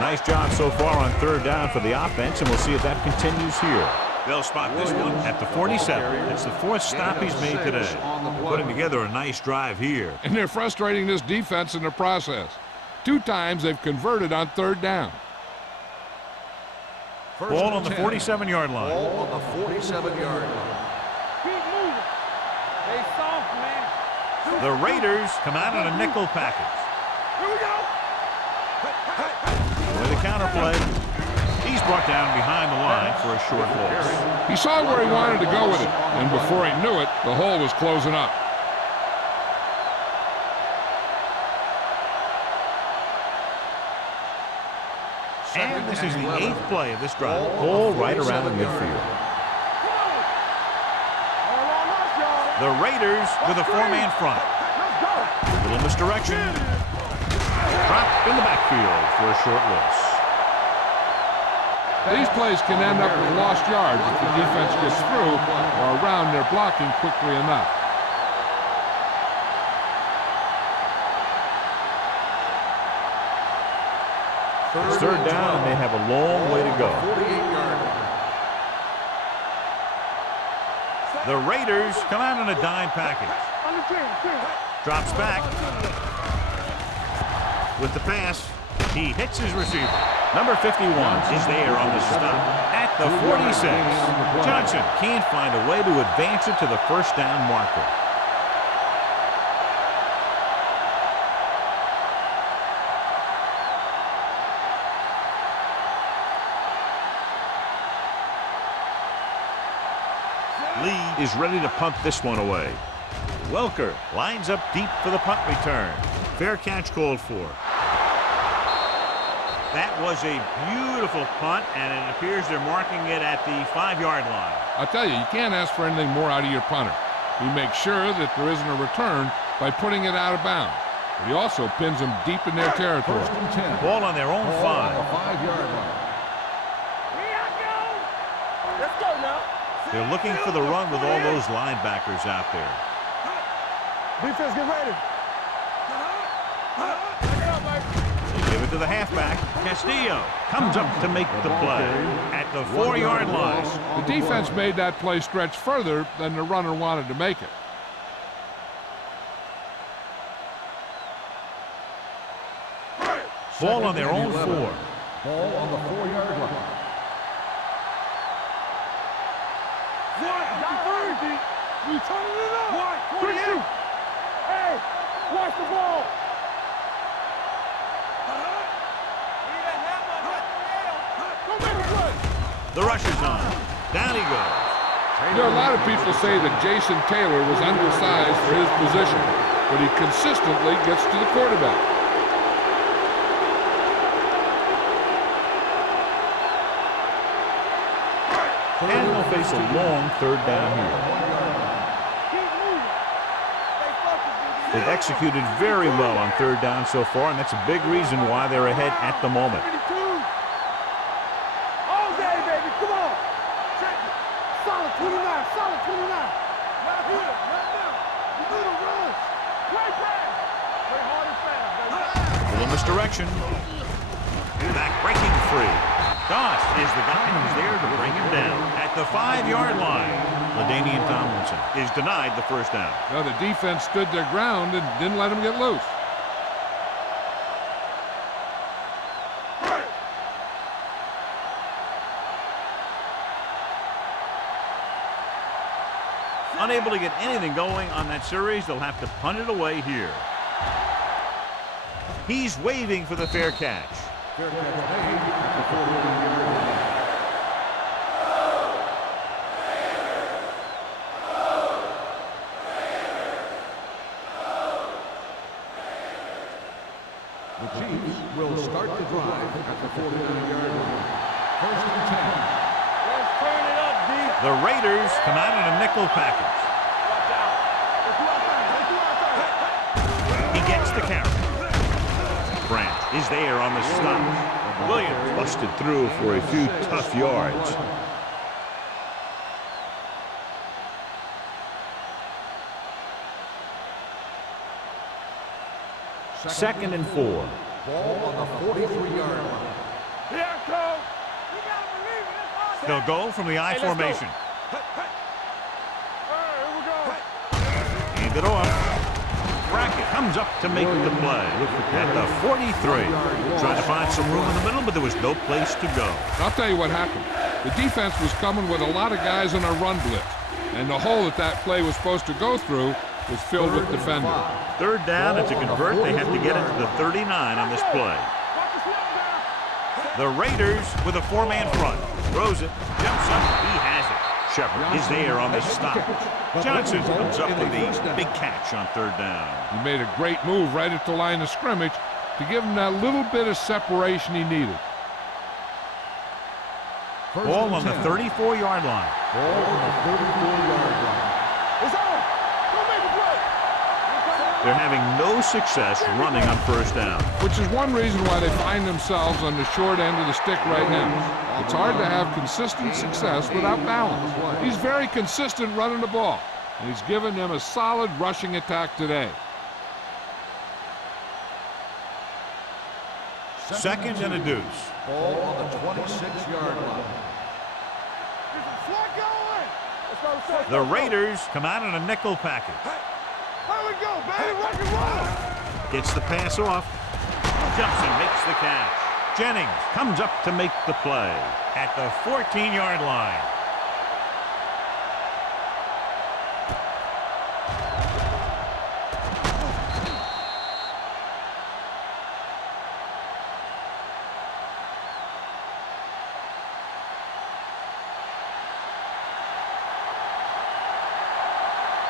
Nice job so far on third down for the offense, and we'll see if that continues here. They'll spot this one at the 47. It's the fourth stop he's made today. Putting together a nice drive here. And they're frustrating this defense in the process. 2 times they've converted on 3rd down. Ball on the 47-yard line. Ball on the 47-yard line. Keep moving. Stay soft, man. The Raiders come out in a nickel package. Here we go. With a counter play. He's brought down behind the line for a short loss. He saw where he wanted to go with it, and before he knew it, the hole was closing up. And this is the 8th play of this drive. Ball right around midfield. The Raiders with a 4-man front. Little misdirection. Dropped in the backfield for a short loss. These plays can end up with lost yards if the defense gets through or around their blocking quickly enough. It's 3rd down, and they have a long way to go. 48-yard line. The Raiders come out in a dime package. Drops back. With the pass, he hits his receiver. Number 51 is there on the stop at the 46. Johnson can't find a way to advance it to the 1st down marker. Lee is ready to punt this one away. Welker lines up deep for the punt return. Fair catch called for. That was a beautiful punt, and it appears they're marking it at the 5-yard line. I'll tell you can't ask for anything more out of your punter. He makes sure that there isn't a return by putting it out of bounds. But he also pins them deep in their territory. 1st and 10. Ball on their own 5. On the 5-yard line. Here I go. Let's go now. They're looking for the run with all those linebackers out there. Defense, get ready. They give it to the halfback. Castillo comes up to make the play at the 4-yard line. The defense made that play stretch further than the runner wanted to make it. Ball on their own 4. Ball on the 4-yard line. We turning it up. 22. Hey, watch the ball. The rush is on. Down he goes. You know, a lot of people say that Jason Taylor was undersized for his position, but he consistently gets to the quarterback. And they'll face a long 3rd down here. They've executed very well on 3rd down so far, and that's a big reason why they're ahead at the moment. All day, baby. Come on. Check it. Solid 29. Solid 29. Right here. Right now. You do the rush. Play pass. Play hard and fast, baby. Little misdirection. Back breaking free. Goss is the guy who's there to bring him down. At the 5-yard line, LaDainian Tomlinson is denied the 1st down. Now, the defense stood their ground and didn't let him get loose. Unable to get anything going on that series, they'll have to punt it away here. He's waving for the fair catch. Fair catch made at the 41-yard line. The Chiefs will start the drive at the 49-yard line. 1st and 10. Let's turn it up, D. The Raiders come out in a nickel package. Watch out. Let's do our thing. Let's do our thing. He gets the carry. Branch is there on the stop. Williams busted through for a few tough yards. Second and 4. Ball on the 43-yard line. Here I come. You gotta believe it. It's They'll go from the I formation. Hand it off. Brackett comes up to make the play at the 43. Trying to find some room in the middle, but there was no place to go. I'll tell you what happened. The defense was coming with a lot of guys in a run blitz, and the hole that play was supposed to go through was filled with defenders. Third down, and to convert, they have to get into the 39 on this play. The Raiders with a four-man front. Throws it, jumps up, he has it. Shepard is there on the stop. Johnson comes up with a big catch on third down. He made a great move right at the line of scrimmage to give him that little bit of separation he needed. Ball on the 34-yard line. Ball on the 34-yard line. It's on. Go make a play. They're having no success running on first down. Which is one reason why they find themselves on the short end of the stick right now. It's hard to have consistent success without balance. He's very consistent running the ball, and he's given them a solid rushing attack today. Second and a deuce. Ball on the 26-yard line. The Raiders come out in a nickel package. Here we go, baby. Rock and roll. Gets the pass off. Jumps and makes the catch. Jennings comes up to make the play at the 14-yard line.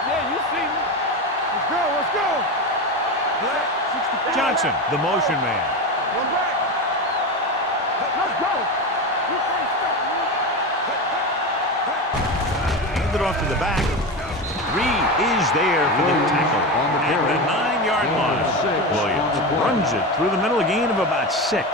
Yeah, you see me. Let's go, let's go. Johnson, the motion man. One back. Let's go. You can't stop me. Hand it off to the back. Reed is there for the tackle at the 9-yard line. Williams runs it through the middle, a gain of about 6.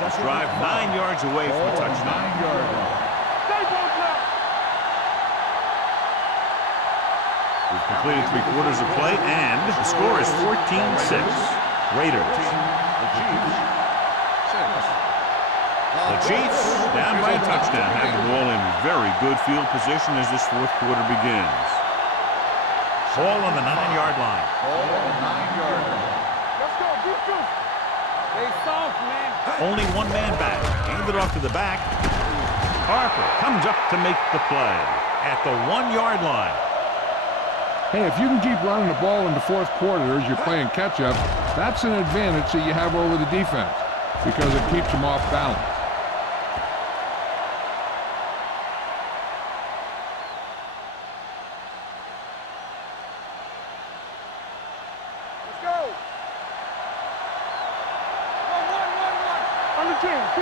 Let's drive 9 yards away from a touchdown. 9-yard line. Stay both left. We've completed 3/4 of play, and the score is 14-6. Raiders. The Chiefs down by a touchdown, have the ball in very good field position as this fourth quarter begins. Ball on the 9-yard line. Ball on the 9-yard line. Let's go, deep goose. Stay soft, man. Only one man back. Hand it off to the back. Harper comes up to make the play at the 1-yard line. Hey, if you can keep running the ball in the fourth quarter as you're playing catch-up, that's an advantage that you have over the defense because it keeps them off balance. Let's go. One. On the 10. Let's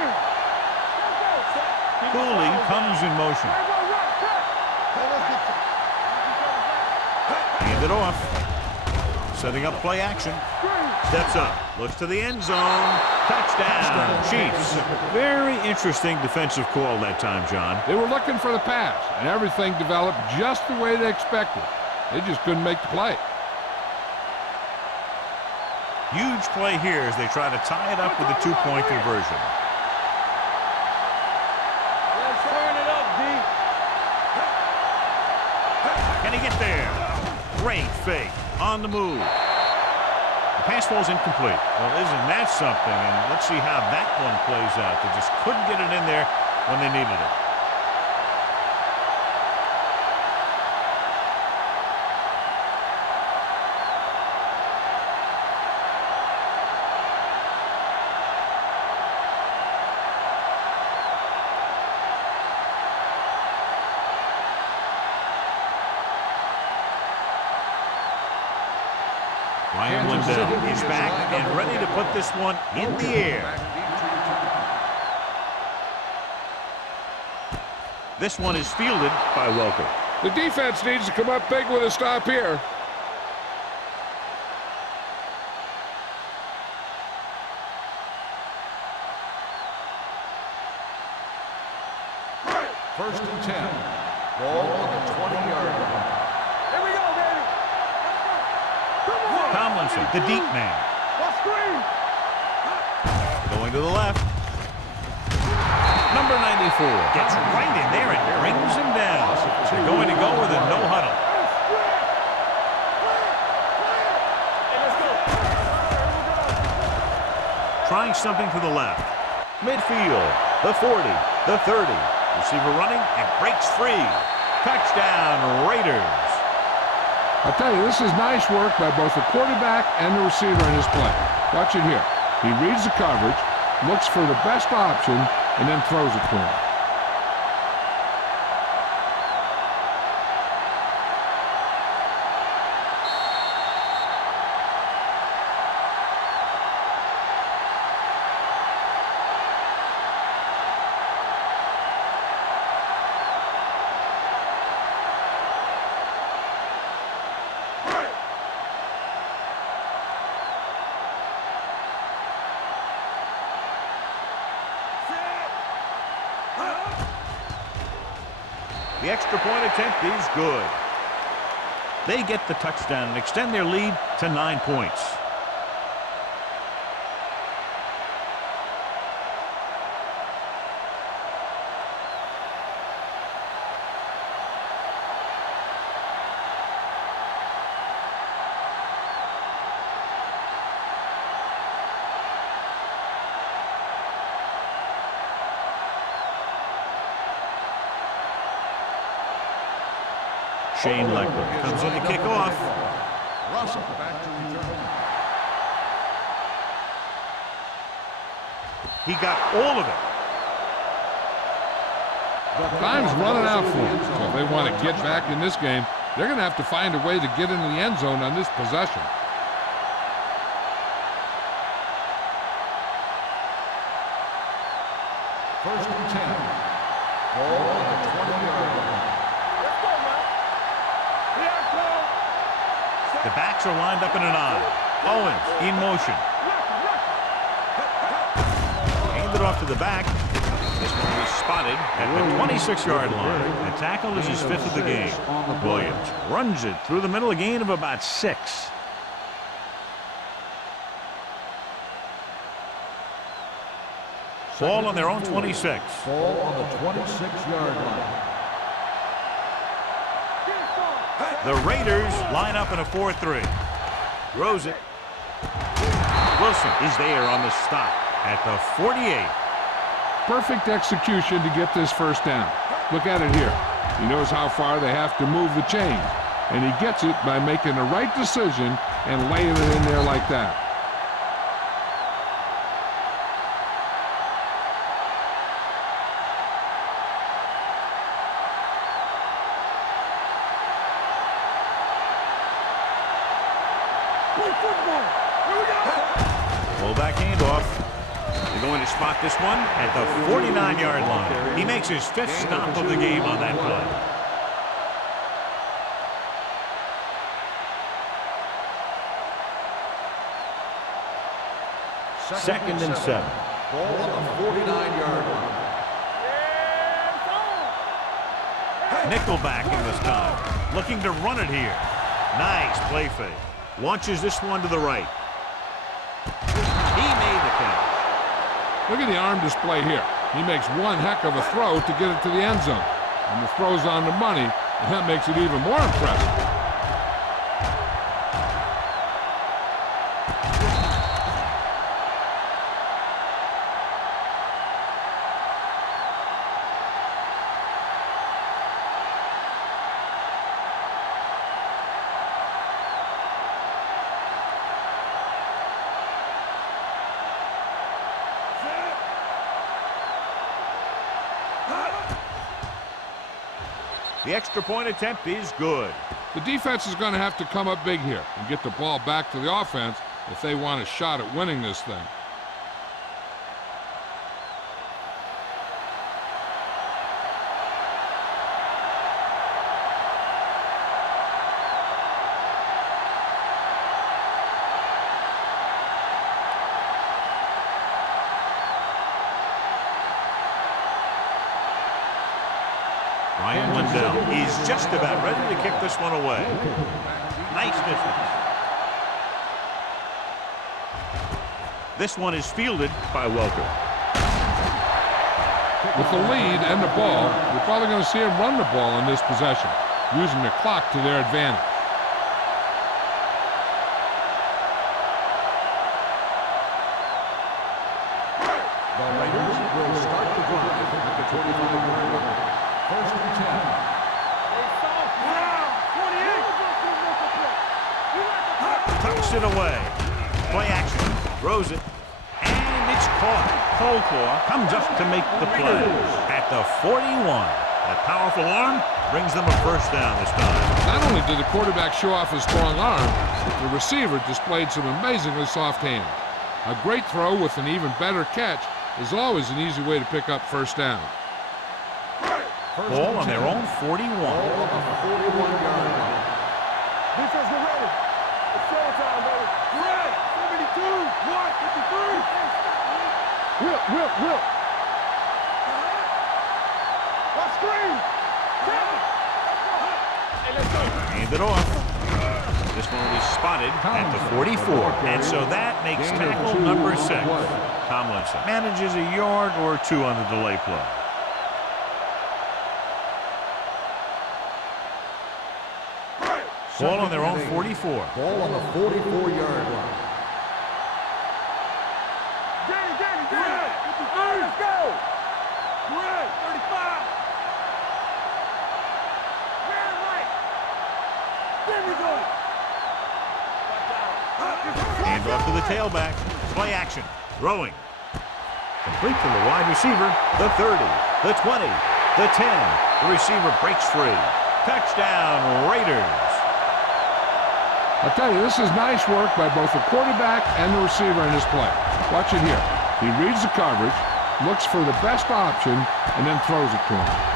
go. Cooley comes in motion. Hand it off. Setting up play action. Steps up. Looks to the end zone. Touchdown, Chiefs. Very interesting defensive call that time, John. They were looking for the pass, and everything developed just the way they expected. They just couldn't make the play. Huge play here as they try to tie it up with a 2-point conversion. Let's turn it up, D. Can he get there? Great fake on the move. The pass falls incomplete. Well, isn't that something? And let's see how that one plays out. They just couldn't get it in there when they needed it. Ryan Lindell is back and ready to put this one in the air. This one is fielded by Welker. The defense needs to come up big with a stop here. First and 10. Ball on the 20-yard line. Here we go, baby. Come on. Tomlinson, the deep man. Let's screen. Going to the left. Number 94 gets right in there and brings him down. They're going to go with a no huddle. Trying something to the left. Midfield, the 40, the 30. Receiver running and breaks free. Touchdown, Raiders. I'll tell you, this is nice work by both the quarterback and the receiver in his play. Watch it here. He reads the coverage, looks for the best option, and then throws it to him. The extra point attempt is good. They get the touchdown and extend their lead to 9 points. Shane Leckler comes in to kick off. Russell back to return. He got all of it. Time's running out for them, so if they want to get back in this game, they're going to have to find a way to get into the end zone on this possession. First and 10. Ball on the 20-yard line. The backs are lined up in an I. Owens in motion. Handed off to the back. This one was spotted at the 26-yard line. The tackle is his 5th of the game. Williams runs it through the middle, a gain of about 6. Ball on their own 26. Ball on the 26-yard line. The Raiders line up in a 4-3. Throws it. Wilson is there on the stop at the 48. Perfect execution to get this first down. Look at it here. He knows how far they have to move the chains, and he gets it by making the right decision and laying it in there like that. Fullback handoff. They're going to spot this one at the 49-yard line. He makes his 5th stop of the game on that play. Second and 7. Ball on the 49-yard line. Nickelback in this time. Looking to run it here. Nice play fake. Launches this one to the right. He made the catch. Look at the arm display here. He makes one heck of a throw to get it to the end zone. And the throw's on the money, and that makes it even more impressive. The extra point attempt is good. The defense is going to have to come up big here and get the ball back to the offense if they want a shot at winning this thing. Ryan Lindell is just about ready to kick this one away. Nice distance. This one is fielded by Welker. With the lead and the ball, you're probably going to see them run the ball in this possession, using the clock to their advantage. The Raiders will start the drive at the 25-yard line. First and 10. Tucks it away. Play action. Throws it. And it's caught. Coldclaw comes up to make the play. At the 41. That powerful arm brings them a first down this time. Not only did the quarterback show off his strong arm, but the receiver displayed some amazingly soft hands. A great throw with an even better catch is always an easy way to pick up first down. Ball on their own 41. Ball on the 41-yard line. Defense, get ready. It's showtime, baby. Get ready. 72, 153. Whip. Let's scream. Hey, let's go. Hand it off. This one will be spotted at the 44. And so that makes tackle number 6. Tomlinson manages a yard or 2 on the delay play. Ball on their own 44. Ball on the 44-yard line. Danny. 53, let's go. Great, 35. Man, right. There we go. Hand off to the tailback. Play action. Throwing. Complete to the wide receiver. The 30. The 20. The 10. The receiver breaks free. Touchdown, Raiders. I'll tell you, this is nice work by both the quarterback and the receiver in this play. Watch it here. He reads the coverage, looks for the best option, and then throws it to him.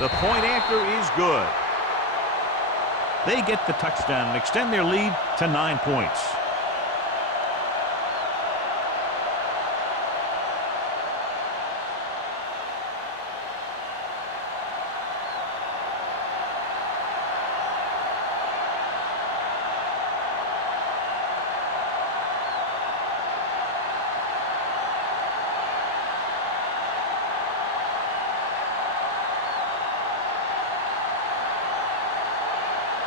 The point after is good. They get the touchdown and extend their lead to 9 points.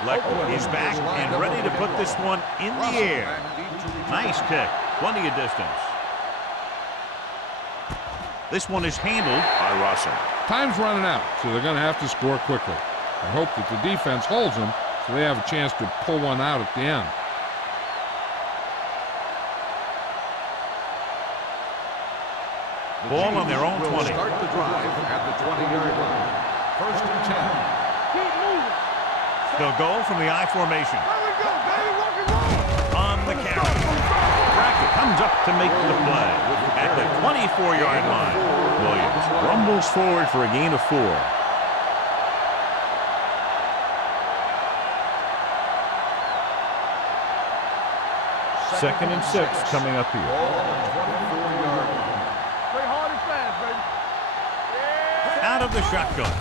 Leck is back and ready to put this one in the air. Nice kick. Plenty of distance. This one is handled by Russell. Time's running out, so they're going to have to score quickly. I hope that the defense holds them so they have a chance to pull one out at the end. Ball on their own 20. Start the drive at the 20-yard line. First and 10. Keep moving. They'll go from the I formation. There we go, baby. Rock and roll. On the carry. Brackett comes up to make the play at the 24-yard line. Williams rumbles forward for a gain of 4. Second and 6 coming up here. Ball on the 24-yard line. Play hard and fast, baby. Yeah. Out of the shotgun.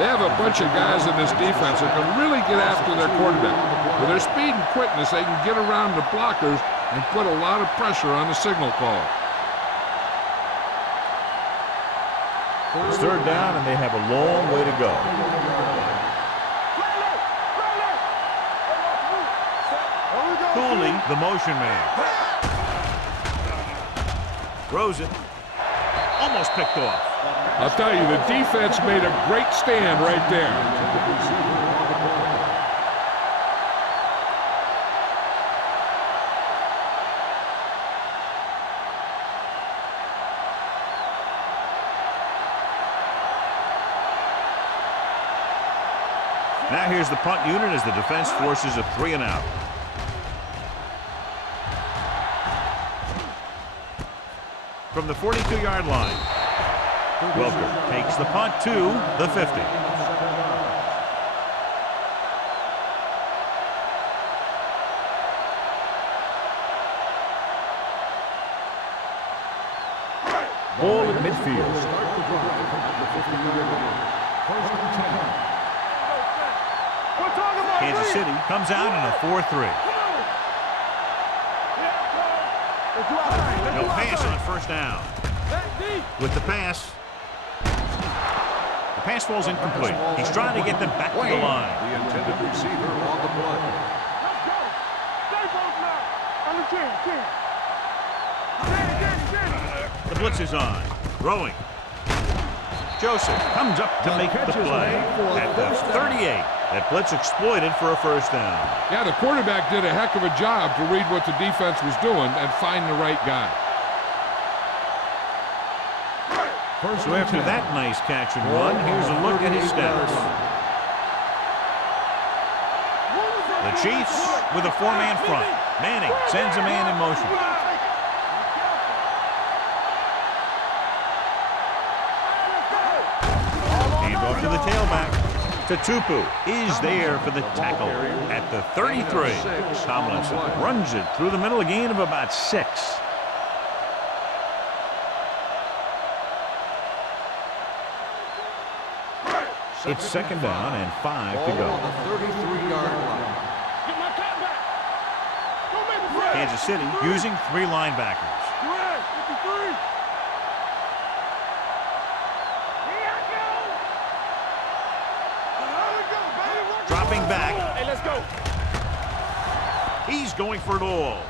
They have a bunch of guys in this defense that can really get after their quarterback. With their speed and quickness, they can get around the blockers and put a lot of pressure on the signal caller. It's third down, and they have a long way to go. Cooley, the motion man. Throws it. Almost picked off. I'll tell you, the defense made a great stand right there. Now here's the punt unit as the defense forces a 3 and out. From the 42-yard line, Welker takes the punt to the 50. Ball at midfield. Start the drive at the 50-yard line. First and 10. Kansas City comes out in a 4-3. No pass on first down. With the pass. The pass falls incomplete. He's trying to get them back to the line. The intended receiver on the play. The blitz is on. Throwing. Joseph comes up to make the play at the 38. That blitz exploited for a first down. Yeah, the quarterback did a heck of a job to read what the defense was doing and find the right guy. So after that nice catch and run, here's a look at his stats. The Chiefs with a 4-man front. Manning sends a man in motion. Hand off to the tailback. Tupu is there for the tackle at the 33. Tomlinson runs it through the middle, a gain of about 6. It's second down and 5 to go. On the 33-yard line. Kansas City using 3 linebackers. Dropping back. Hey, let's go. He's going for it all.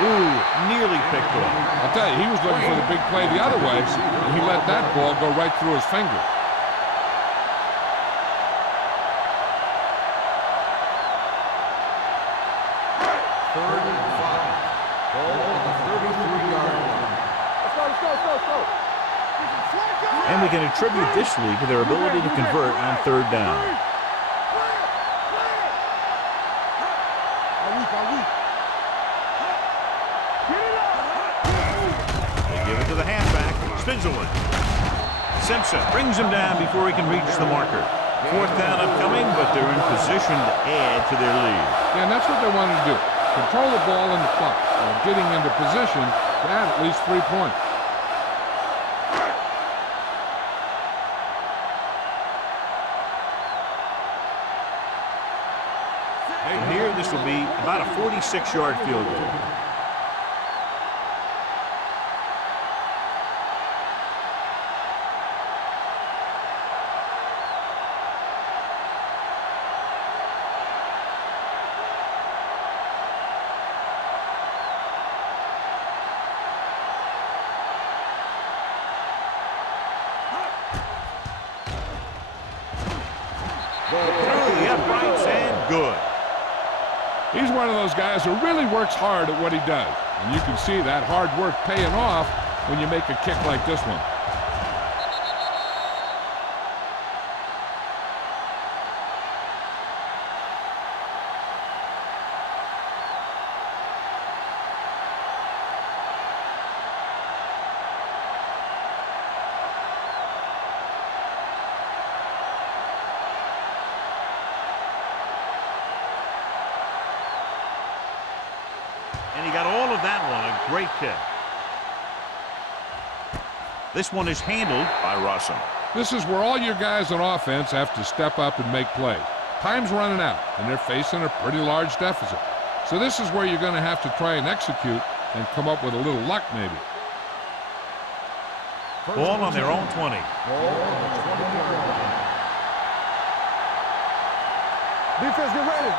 Ooh, nearly picked off. I'll tell you, he was looking for the big play the other way, and he let that ball go right through his finger. And we can attribute this lead to their ability to convert on third down. They give it to the halfback. Spins away. Simpson brings him down before he can reach the marker. Fourth down upcoming, but they're in position to add to their lead. Yeah, and that's what they wanted to do. Control the ball in the clock while getting into position to add at least 3 points. And here, this will be about a 46-yard field goal. Through the uprights and good. He's one of those guys who really works hard at what he does. And you can see that hard work paying off when you make a kick like this one. And he got all of that one. A great kick. This one is handled by Rossum. This is where all your guys on offense have to step up and make plays. Time's running out, and they're facing a pretty large deficit. So this is where you're going to have to try and execute and come up with a little luck, maybe. Ball on their own 20. Defense, get ready.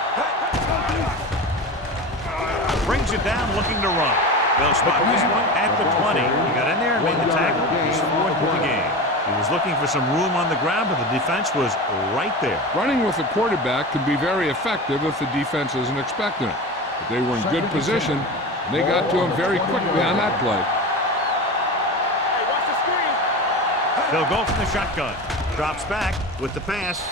Brings it down, looking to run. They'll spot this one at the 20. He got in there and made the tackle. He's fourth in the game. He was looking for some room on the ground, but the defense was right there. Running with the quarterback can be very effective if the defense isn't expecting it. But they were in good position, and they got to him very quickly on that play. They'll go from the shotgun. Drops back with the pass.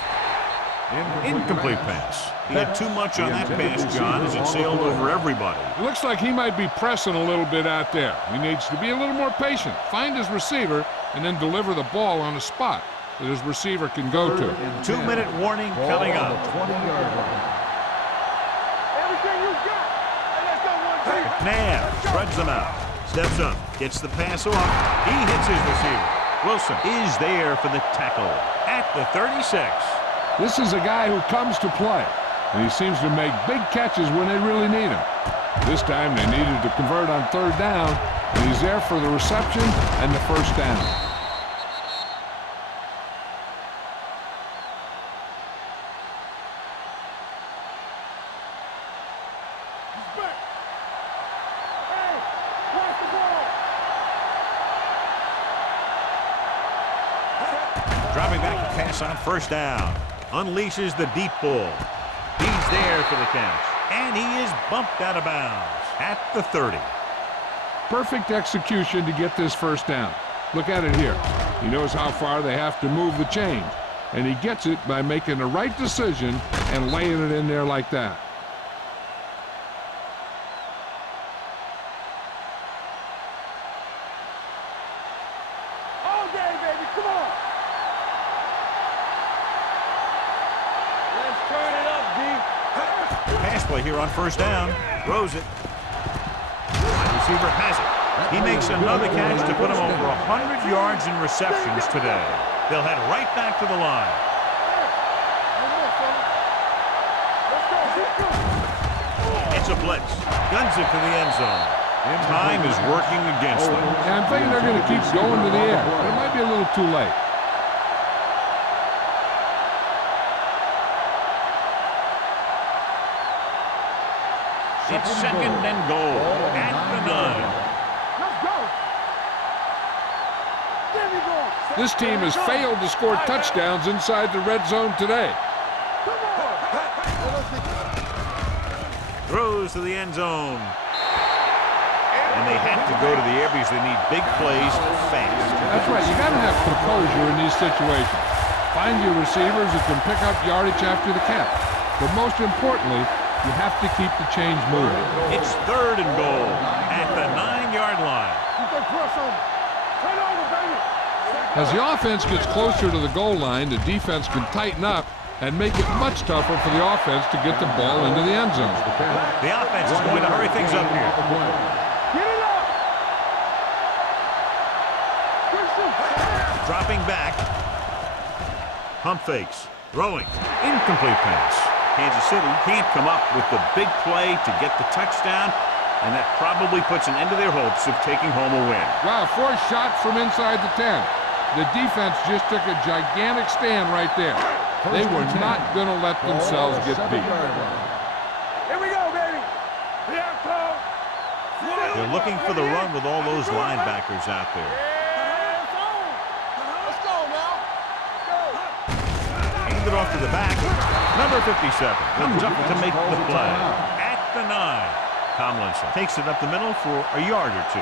Incomplete pass. He had too much on that pass, John, as it sailed over everybody. It looks like he might be pressing a little bit out there. He needs to be a little more patient, find his receiver, and then deliver the ball on a spot that his receiver can go to. 2-minute warning coming up. 20-yard line. Everything you got. Hey, let's go one, two. McNabb spreads them out. Steps up. Gets the pass off. He hits his receiver. Wilson is there for the tackle at the 36. This is a guy who comes to play, and he seems to make big catches when they really need him. This time they needed to convert on 3rd down, and he's there for the reception and the 1st down. Dropping back to pass on 1st down. Unleashes the deep ball. He's there for the catch. And he is bumped out of bounds at the 30. Perfect execution to get this 1st down. Look at it here. He knows how far they have to move the chains, and he gets it by making the right decision and laying it in there like that. All day, baby. Come on. Let's turn it up, D. Pass play here on 1st down. Throws it. Wide receiver has it. He makes another catch to put him over 100 yards in receptions today. They'll head right back to the line. It's a blitz. Guns it to the end zone. Time is working against them. And I'm thinking they're going to keep going to the air, but it might be a little too late. It's 2nd and goal at the 9. Let's go. There we go. This team has failed to score touchdowns inside the red zone today. Come on. Throws to the end zone. And they have to go to the air because they need big plays fast. That's right. You got to have composure in these situations. Find your receivers who can pick up yardage after the catch. But most importantly, you have to keep the chains moving. It's 3rd and goal at the 9-yard line. You can press on me. Turn over, baby. As the offense gets closer to the goal line, the defense can tighten up and make it much tougher for the offense to get the ball into the end zone. The offense is going to hurry things up here. Get it up. Dropping back. Pump fakes. Throwing. Incomplete pass. Kansas City can't come up with the big play to get the touchdown, and that probably puts an end to their hopes of taking home a win. Wow, 4 shots from inside the 10. The defense just took a gigantic stand right there. They were not going to let themselves get beat. Here we go, baby. Here comes. They're looking for the run with all those linebackers out there. Let's go now. Hand it off to the back. Number 57 comes up to make the play. At the 9. Tomlinson takes it up the middle for a yard or 2.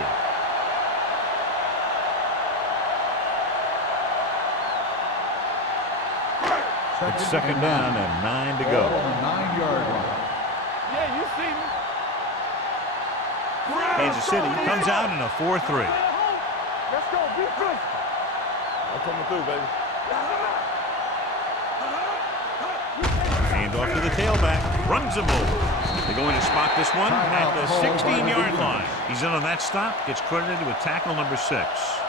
It's 2nd down and 9 to go. 9-yard line. Yeah, you see me. Kansas City comes out in a 4-3. Let's go. Be good. I'm coming through, baby. Hand off to the tailback. Runs him over. They're going to spot this one at the 16-yard line. He's in on that stop. Gets credited with tackle number 6.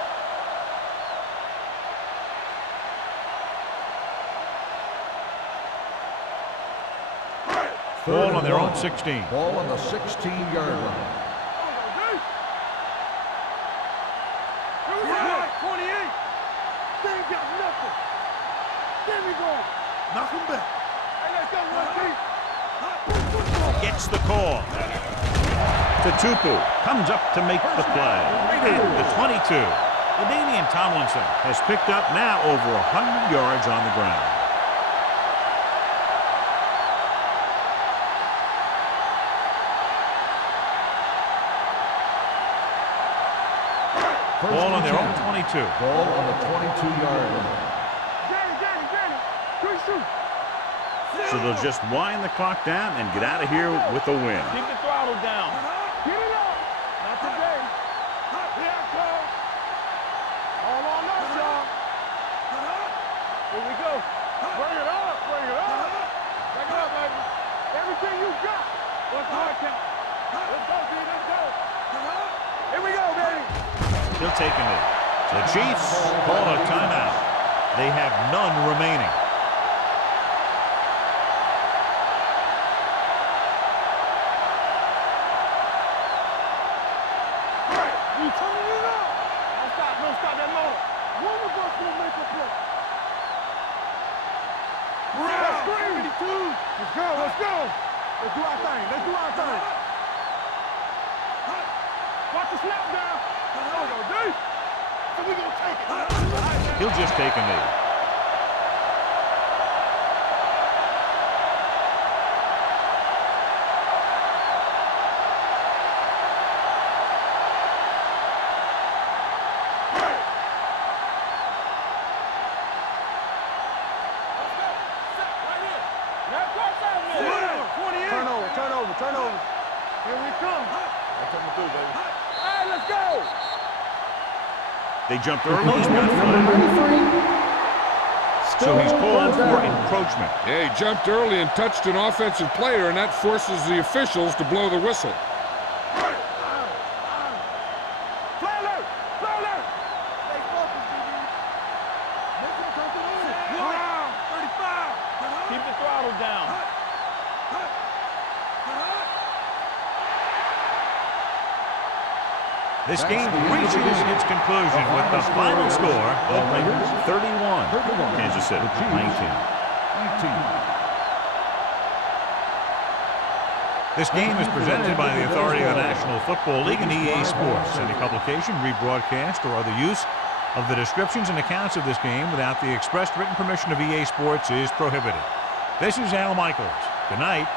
Ball on their own 16. Ball on the 16-yard line. 28. They ain't got nothing. There we go. Knock him back. Hey, let's go, one, Gets the call. Tupu comes up to make the play. At the 22. LaDainian Tomlinson has picked up now over 100 yards on the ground. Ball on their own 22. Ball on the 22-yard line. Danny. Good shoot. So they'll just wind the clock down and get out of here with a win. Keep the throttle down. Get it up. Not today. Here it comes. All on us, y'all. Here we go. Bring it up. Bring it up. Bring it up, baby. Everything you got. What's hard count? Let's go, dude. Let's go. Here we go, baby. He'll take him in. The Chiefs call a timeout. They have none remaining. You turning it up. Don't stop that motor. One of us will make a play. Let's go. Let's go. Let's go. Let's do our thing. Let's do our thing. Watch the snap down. There we go, D. So we gonna take it. He'll just take a knee. Turnover. Here we come. That's what we do, baby. All right, let's go. They jumped early. He's got flagged. So he's called for encroachment. Yeah, he jumped early and touched an offensive player, and that forces the officials to blow the whistle. Fly alert. Fly alert. Stay focused, DB. Make him come to the line. 35. Keep the throttle down. This game reaches its conclusion with the final score of 31. Kansas City 19. This game is presented by the authority of the National Football League and EA Sports. Any publication, rebroadcast, or other use of the descriptions and accounts of this game without the expressed written permission of EA Sports is prohibited. This is Al Michaels. Good night.